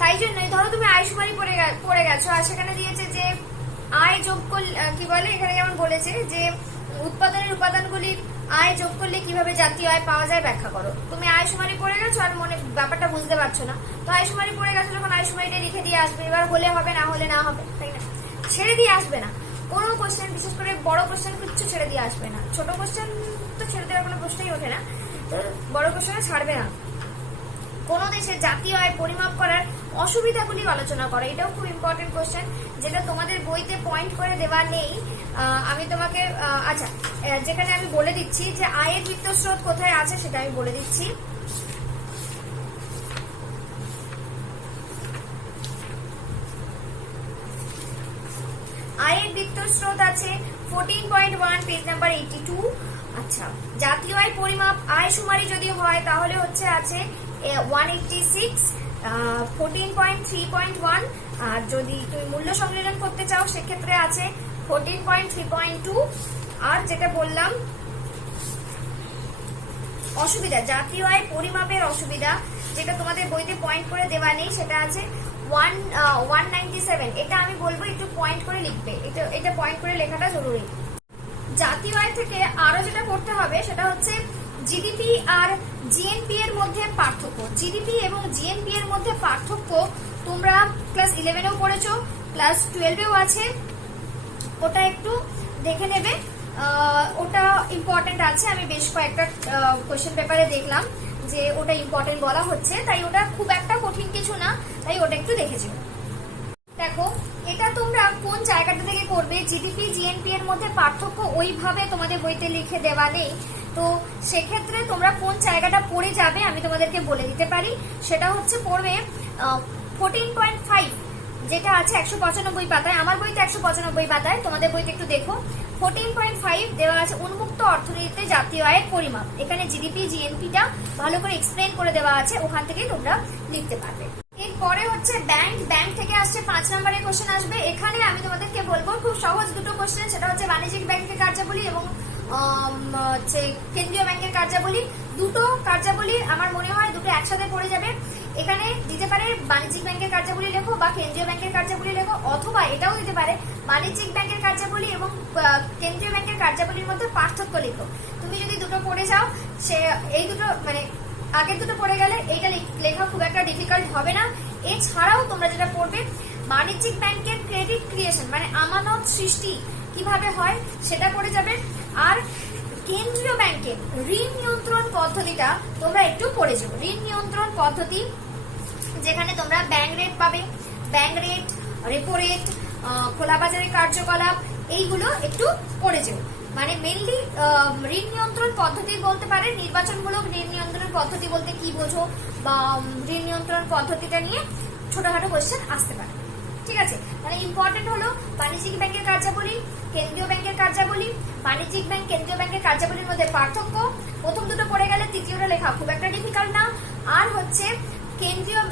তাই জন্যই ধরো তুমি আয় সুমারি পড়ে গেছো, আর সেখানে দিয়েছে যে আয় যোগ করলে কি বলে, এখানে যেমন বলেছে যে উৎপাদনের উপাদানগুলির আয় যোগ করলে কিভাবে জাতীয় আয় পাওয়া যায় ব্যাখ্যা করো। তুমি আয় সুমারি পড়ে গেছো আর মনে ব্যাপারটা বুঝতে পারছো না, তো আয় সুমারি পড়ে গেছো যখন আয় সুমারিটা লিখে দিয়ে আসবে, এবার হলে হবে, না হলে না হবে, তাই না? ছেড়ে দিয়ে আসবে না কোনো কোশ্চেন, বিশেষ করে বড় কোশ্চেন কিছু ছেড়ে দিয়ে আসবে না। ছোট কোশ্চেন তো ছেড়ে দেওয়ার কোনো প্রশ্নই ওঠে না, তো বড় কোশ্চেনে ছাড়বে না। কোন দেশের জাতীয় আয় পরিমাপ করার অসুবিধাগুলি আলোচনা করো, এটাও খুব ইম্পর্টেন্ট কোশ্চেন, যেটা তোমাদের বইতে পয়েন্ট করে দেওয়া নেই। আমি তোমাকে আচ্ছা, যেখানে আমি বলে দিচ্ছি যে আয়ের বৃত্তস্রোত কোথায় আছে সেটা আমি বলে দিচ্ছি। আয়ের বৃত্তস্রোত আছে 14.1 পেজ নাম্বার 82। আচ্ছা, জাতীয় আয় পরিমাপ আয় সুমারি যদি হয় তাহলে হচ্ছে আছে 186, 14.3.1, আর যদি তুমি মূল্য সংযোজন করতে চাও সেক্ষেত্রে আছে 14.3.2। আর যেটা বললাম অসুবিধা, জাতীয় আয় পরিমাপের অসুবিধা, যেটা তোমাদের বইতে পয়েন্ট করে দেওয়া নেই, সেটা আছে 197। এটা আমি বলবো একটু পয়েন্ট করে লিখবে, এটা পয়েন্ট করে লেখাটা জরুরি। জাতীয় আয় থেকে আরো যেটা করতে হবে সেটা হচ্ছে জিডিপি আর জিএনপি এর মধ্যে পার্থক্য। জিডিপি এবং জিএনপি এর মধ্যে পার্থক্য তোমরা ক্লাস 11এও পড়েছো, ক্লাস 12এও আছে, ওটা একটু দেখে নেবে, ওটা ইম্পর্টেন্ট আছে। আমি বেশ কয়েকটা কোশ্চেন পেপারে দেখলাম যে ওটা ইম্পর্টেন্ট বলা হচ্ছে, তাই ওটা খুব একটা কঠিন কিছু না, তাই ওটা একটু দেখেছি। দেখো, এটা তোমরা কোন জায়গাটা থেকে করবে, জিডিপি জিএনপি এর মধ্যে পার্থক্য ওইভাবে তোমাদের বইতে লিখে দেওয়া নেই, তো সেক্ষেত্রে তোমরা কোন জায়গাটা পড়ে যাবে আমি তোমাদেরকে বলে দিতে পারি। সেটা হচ্ছে পড়বে 14.5, যেটা আছে 195 পাতায়, আমার বইতে 195 পাতায়, তোমাদের বইতে একটু দেখো। 14.5 দেওয়া আছে উন্মুক্ত অর্থনীতিতে জাতীয় আয়ের পরিমাপ, এখানে জিডিপি জিএনপিটা ভালো করে এক্সপ্লেন করে দেওয়া আছে, ওখান থেকেই তোমরা লিখতে পারবে। এরপরে হচ্ছে ব্যাংক থেকে আসছে 5 নম্বরের কোশ্চেন আসবে। এখানে আমি তোমাদেরকে বলবো খুব সহজ দুটো কোশ্চেন, সেটা হচ্ছে বাণিজ্যিক ব্যাংকের কার্যাবলী এবং হচ্ছে কেন্দ্রীয় ব্যাংকের কার্যাবলী। দুটো কার্যাবলী আমার মনে হয় দুটো একসাথে পড়ে যাবে। এখানে দিতে পারে বাণিজ্যিক ব্যাংকের কার্যাবলী লেখো বা কেন্দ্রীয় ব্যাংকের কার্যাবলী লেখো, অথবা এটাও দিতে পারে বাণিজ্যিক ব্যাংকের কার্যাবলী এবং কেন্দ্রীয় ব্যাংকের কার্যাবলীর মধ্যে পার্থক্য লেখো। তুমি যদি দুটো পড়ে যাও, সে এই দুটো মানে আগের দুটো পড়ে গেলে এইটা লেখা খুব একটা ডিফিকাল্ট হবে না। এছাড়াও তোমরা যেটা পড়বে, বাণিজ্যিক ব্যাংকের ক্রেডিট ক্রিয়েশন মানে আমানত সৃষ্টি কিভাবে হয় সেটা পড়ে যাবে। আর কেন্দ্রীয় ব্যাংকের ঋণ নিয়ন্ত্রণ পদ্ধতিটা তোমরা একটু পড়ে যাবে। ঋণ নিয়ন্ত্রণ পদ্ধতি, যেখানে তোমরা ব্যাংক রেট পাবে, ব্যাংক রেট, রেপো রেট, খোলা বাজারের কার্যকলাপ, এইগুলো একটু পড়ে যেও। মানে মেনলি ঋণ নিয়ন্ত্রণ পদ্ধতি বলতে পারে, নির্বাচনমূলক ঋণ নিয়ন্ত্রণ পদ্ধতি বলতে কি বোঝো, বা ঋণ নিয়ন্ত্রণ পদ্ধতিটা নিয়ে ছোটখাটো কোয়েশ্চেন আসতে পারে। ঠিক আছে, মানে ইম্পর্টেন্ট হলো বাণিজ্যিক ব্যাংকের কার্যাবলী, কেন্দ্রীয় ব্যাংকের কার্যাবলী, বাণিজ্যিক ব্যাংক, কেন্দ্রীয় ব্যাংকের কার্যাবলীর মধ্যে পার্থক্য, প্রথম দুটো পড়ে গেলে তৃতীয়টা লেখা খুব একটা ডিফিকাল্ট না। আর হচ্ছে কেন্দ্রীয়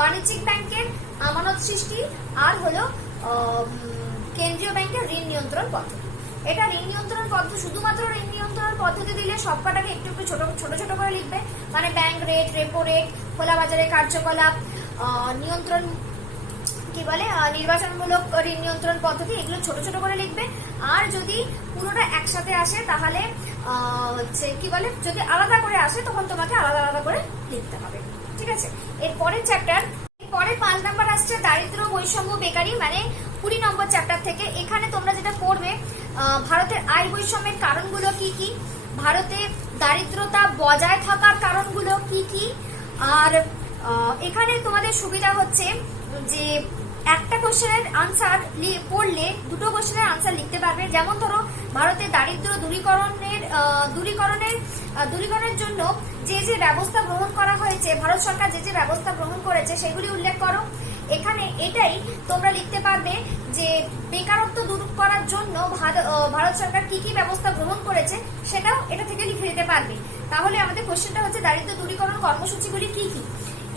বাণিজ্যিক ব্যাংকের আমানত সৃষ্টি, আর হলো কেন্দ্রীয় ব্যাংকের ঋণ নিয়ন্ত্রণ পদ্ধতি। এটা ঋণ নিয়ন্ত্রণ পদ্ধতি, শুধুমাত্র ঋণ নিয়ন্ত্রণ পদ্ধতি দিলে সবকটাকে একটু একটু ছোট ছোট করে লিখবে। মানে ব্যাংক রেট, রেপো রেট, খোলা বাজারে কার্যকলাপ, নিয়ন্ত্রণ কি বলে নির্বাচনমূলক ঋণ নিয়ন্ত্রণ পদ্ধতি, এগুলো ছোট ছোট করে লিখবে। আর যদি পুরোটা একসাথে আসে তাহলে হচ্ছে কি বলে, যদি আলাদা করে আসে তখন তোমাকে আলাদা আলাদা করে লিখতে হবে। ঠিক আছে, এর পরের চ্যাপ্টার, পরে 5 নাম্বার আসছে দারিদ্র, বৈষম্য, বেকারি, মানে 20 নম্বর চ্যাপ্টার থেকে। এখানে তোমরা যেটা পড়বে ভারতের আয় বৈষম্যের কারণগুলো কি কি, ভারতে দারিদ্রতা বজায় থাকার কারণগুলো কি কি। আর এখানে তোমাদের সুবিধা হচ্ছে যে একটা কোশ্চেনের আনসার পড়লে দুটো কোশ্চেনের আনসার লিখতে পারবে। যেমন ধরো ভারতে দারিদ্র দূরীকরণের জন্য যে যে ব্যবস্থা গ্রহণ করা হয়েছে, ভারত সরকার যে যে ব্যবস্থা গ্রহণ করেছে সেগুলি উল্লেখ করো। এখানে এটাই তোমরা লিখতে পারবে যে বেকারত্ব দূর করার জন্য ভারত সরকার কি কি ব্যবস্থা গ্রহণ করেছে সেটাও এটা থেকে লিখে দিতে পারবে। তাহলে আমাদের কোশ্চেনটা হচ্ছে দারিদ্র দূরীকরণ কর্মসূচিগুলি কি কি।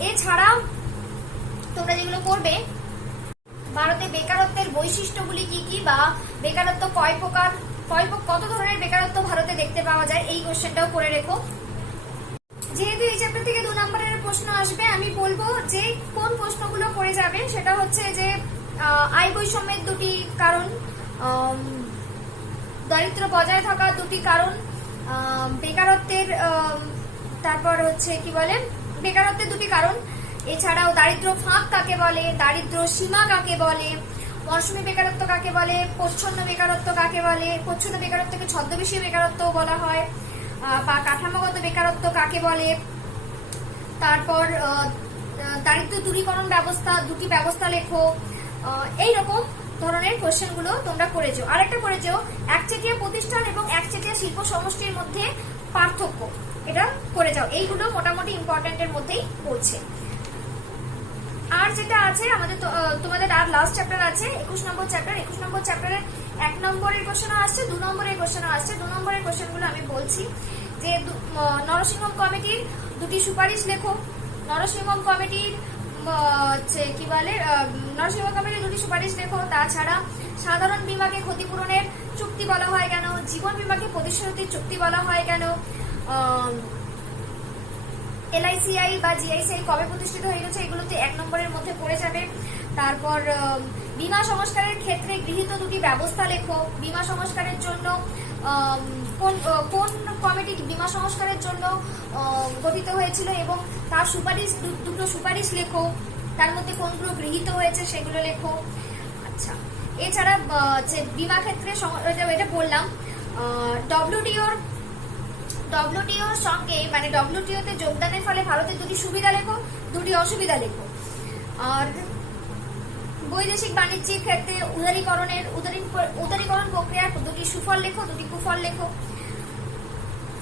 এছাড়াও তোমরা যেগুলো করবে, ভারতে বেকারত্বের বৈশিষ্ট্যগুলি কি কি, বা বেকারত্ব কয় প্রকার, কত ধরনের বেকারত্ব ভারতে দেখতে পাওয়া যায়, এই কোশ্চেনটাও করে রেখো। যেহেতু এই চ্যাপ্টার থেকে 2 নম্বরের প্রশ্ন আসবে, আমি বলবো যে কোন প্রশ্নগুলো করে যাবে। সেটা হচ্ছে যে আয় বৈষম্যের 2টি কারণ, দারিদ্র বজায় থাকার 2টি কারণ, বেকারত্বের তারপর হচ্ছে কি বলে বেকারত্বের 2টি কারণ। এছাড়াও দারিদ্র ফাঁক কাকে বলে, দারিদ্র সীমা কাকে বলে, মৌসুমী বেকারত্ব কাকে বলে, প্রচ্ছন্ন বেকারত্ব কাকে বলে, প্রচ্ছন্ন বেকারত্বকে ছদ্মবেশী বেকারত্ব বলা হয়, বা কাঠামোগত বেকারত্ব কাকে বলে। তারপর দারিদ্র দূরীকরণ ব্যবস্থা, 2টি ব্যবস্থা লেখো। এইরকম ধরনের কোশ্চেন গুলো তোমরা করেছো। আরেকটা করেছো একচেটিয়া প্রতিষ্ঠান এবং একচেটিয়া শিল্প সমষ্টির মধ্যে পার্থক্য, এটা করে যাও। এইগুলো মোটামুটি ইম্পর্টেন্টের মধ্যেই পড়ছে। আর যেটা আছে আমাদের তোমাদের আর লাস্ট চ্যাপ্টার আছে 21 নম্বর চ্যাপ্টার। 21 নম্বর চ্যাপ্টারের 1 নম্বরের কোশ্চেন আসছে, 2 নম্বরের কোশ্চেন আসছে। 2 নম্বরের কোশ্চেনগুলো আমি বলছি যে নরসিংহম কমিটির 2টি সুপারিশ লেখো। নরসিংহম কমিটির কি বলে নরসিংহম কমিটির 2টি সুপারিশ লেখো। তাছাড়া সাধারণ বীমাকে ক্ষতিপূরণের চুক্তি বলা হয় কেন, জীবন বীমাকে প্রতিশ্রুতির চুক্তি বলা হয় কেন, LICI বা GICI কবে প্রতিষ্ঠিত হয়ে গেছে, এগুলোতে 1 নম্বরের মধ্যে পড়ে যাবে। তারপর বীমা সংস্কারের ক্ষেত্রে গৃহীত 2টি ব্যবস্থা লেখো। বীমা সংস্কারের জন্য কোন কমিটি বীমা সংস্কারের জন্য গঠিত হয়েছিল এবং তার সুপারিশ, 2টো সুপারিশ লেখো। তার মধ্যে কোনগুলো গৃহীত হয়েছে সেগুলো লেখো। আচ্ছা, এছাড়া যে বীমা ক্ষেত্রে এটা বললাম, WTOর সঙ্গে মানে WTOতে যোগদানের ফলে ভারতের 2টি সুবিধা লেখো, 2টি অসুবিধা লেখো। আর বৈদেশিক বাণিজ্যের ক্ষেত্রে উদারীকরণ প্রক্রিয়ার 2টি সুফল লেখো, 2টি কুফল লেখো।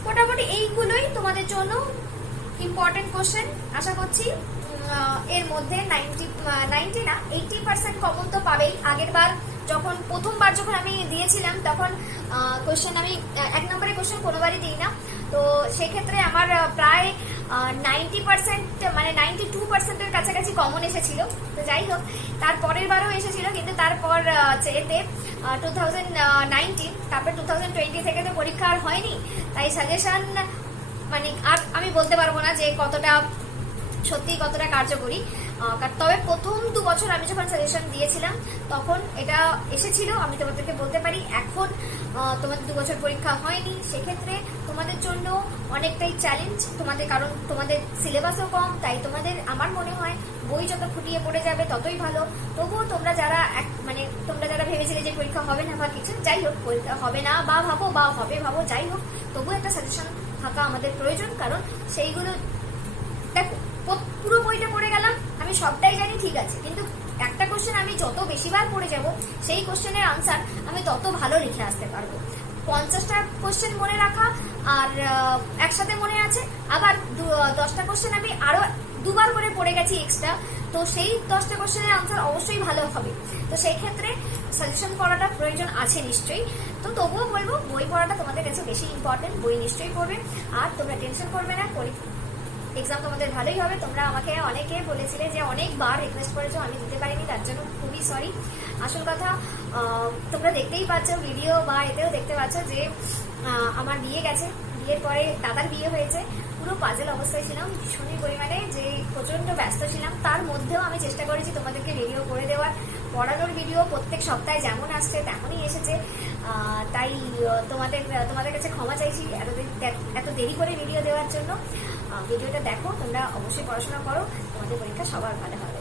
মোটামুটি এইগুলোই তোমাদের জন্য ইম্পর্টেন্ট কোশ্চেন। আশা করছি এর মধ্যে 80% কমন তো পাবেই। আগের বার প্রথমবার যখন আমি দিয়েছিলাম তখন কোশ্চেন আমি 1 নম্বরের কোশ্চেন কোনোবারই দিই না, তো সেক্ষেত্রে আমার প্রায় 90% মানে 92%-এর কাছাকাছি কমন এসেছিল। তো যাই হোক, তারপরের বারও এসেছিল, কিন্তু তারপর এতে 2019 তারপর 2020 থেকে তো পরীক্ষা আর হয়নি, তাই সাজেশন মানে আর আমি বলতে পারবো না যে কতটা সত্যি কতটা কার্যকরী। তবে প্রথম 2 বছর আমি যখন সাজেশন দিয়েছিলাম তখন এটা এসেছিল, আমি তোমাদেরকে বলতে পারি। এখন তোমাদের 2 বছর পরীক্ষা হয়নি, সেক্ষেত্রে তোমাদের জন্য অনেকটাই চ্যালেঞ্জ তোমাদের, কারণ তোমাদের সিলেবাসও কম। তাই তোমাদের আমার মনে হয় বই যত খুঁটিয়ে পড়ে যাবে ততই ভালো। তবুও তোমরা যারা ভেবেছিলে যে পরীক্ষা হবে না বা কিছু, যাই হোক পরীক্ষা হবে না বা ভাবো বা হবে ভাবো, যাই হোক তবুও একটা সাজেশন থাকা আমাদের প্রয়োজন। কারণ সেইগুলো দেখো, পুরো বইটা পড়ে গেলাম, আমি সবটাই জানি ঠিক আছে, কিন্তু একটা কোশ্চেন আমি যত বেশিবার পড়ে যাব সেই কোশ্চেনের আনসার আমি তত ভালো লিখে আসতে পারবো। 50টা কোশ্চেন মনে রাখা আর একসাথে মনে আছে, আবার 10টা কোশ্চেন আমি আরো দুবার করে পড়ে গেছি এক্সট্রা, তো সেই 10টা কোশ্চেনের আনসার অবশ্যই ভালো হবে। তো সেই ক্ষেত্রে সাজেশন পড়াটা প্রয়োজন আছে নিশ্চয়ই। তো তবুও বলবো বই পড়াটা তোমাদের কাছে বেশি ইম্পর্টেন্ট, বই নিশ্চয়ই পড়বে। আর তোমরা টেনশন করবে না, এক্সাম তোমাদের ভালোই হবে। তোমরা আমাকে অনেকে বলেছিলে যে অনেকবার রিকোয়েস্ট করেছো, আমি দিতে পারিনি, তার জন্য খুবই সরি। আসল কথা তোমরা দেখতেই পাচ্ছ ভিডিও বা এতেও দেখতে পাচ্ছ যে আমার বিয়ে গেছে, বিয়ের পরে দাদার বিয়ে হয়েছে, পুরো পাজেল অবস্থায় ছিলাম, ভীষণই পরিমাণে যে প্রচন্ড ব্যস্ত ছিলাম। তার মধ্যেও আমি চেষ্টা করেছি তোমাদেরকে ভিডিও করে দেওয়ার। পড়ানোর ভিডিও প্রত্যেক সপ্তাহে যেমন আসছে তেমনই এসেছে, তাই তোমাদের কাছে ক্ষমা চাইছি এত দেরি করে ভিডিও দেওয়ার জন্য। ভিডিওটা দেখো, তোমরা অবশ্যই পড়াশোনা করো, তোমাদের পরীক্ষা সবার ভালো হবে।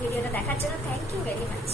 ভিডিওটা দেখার জন্য থ্যাংক ইউ ভেরি মাচ।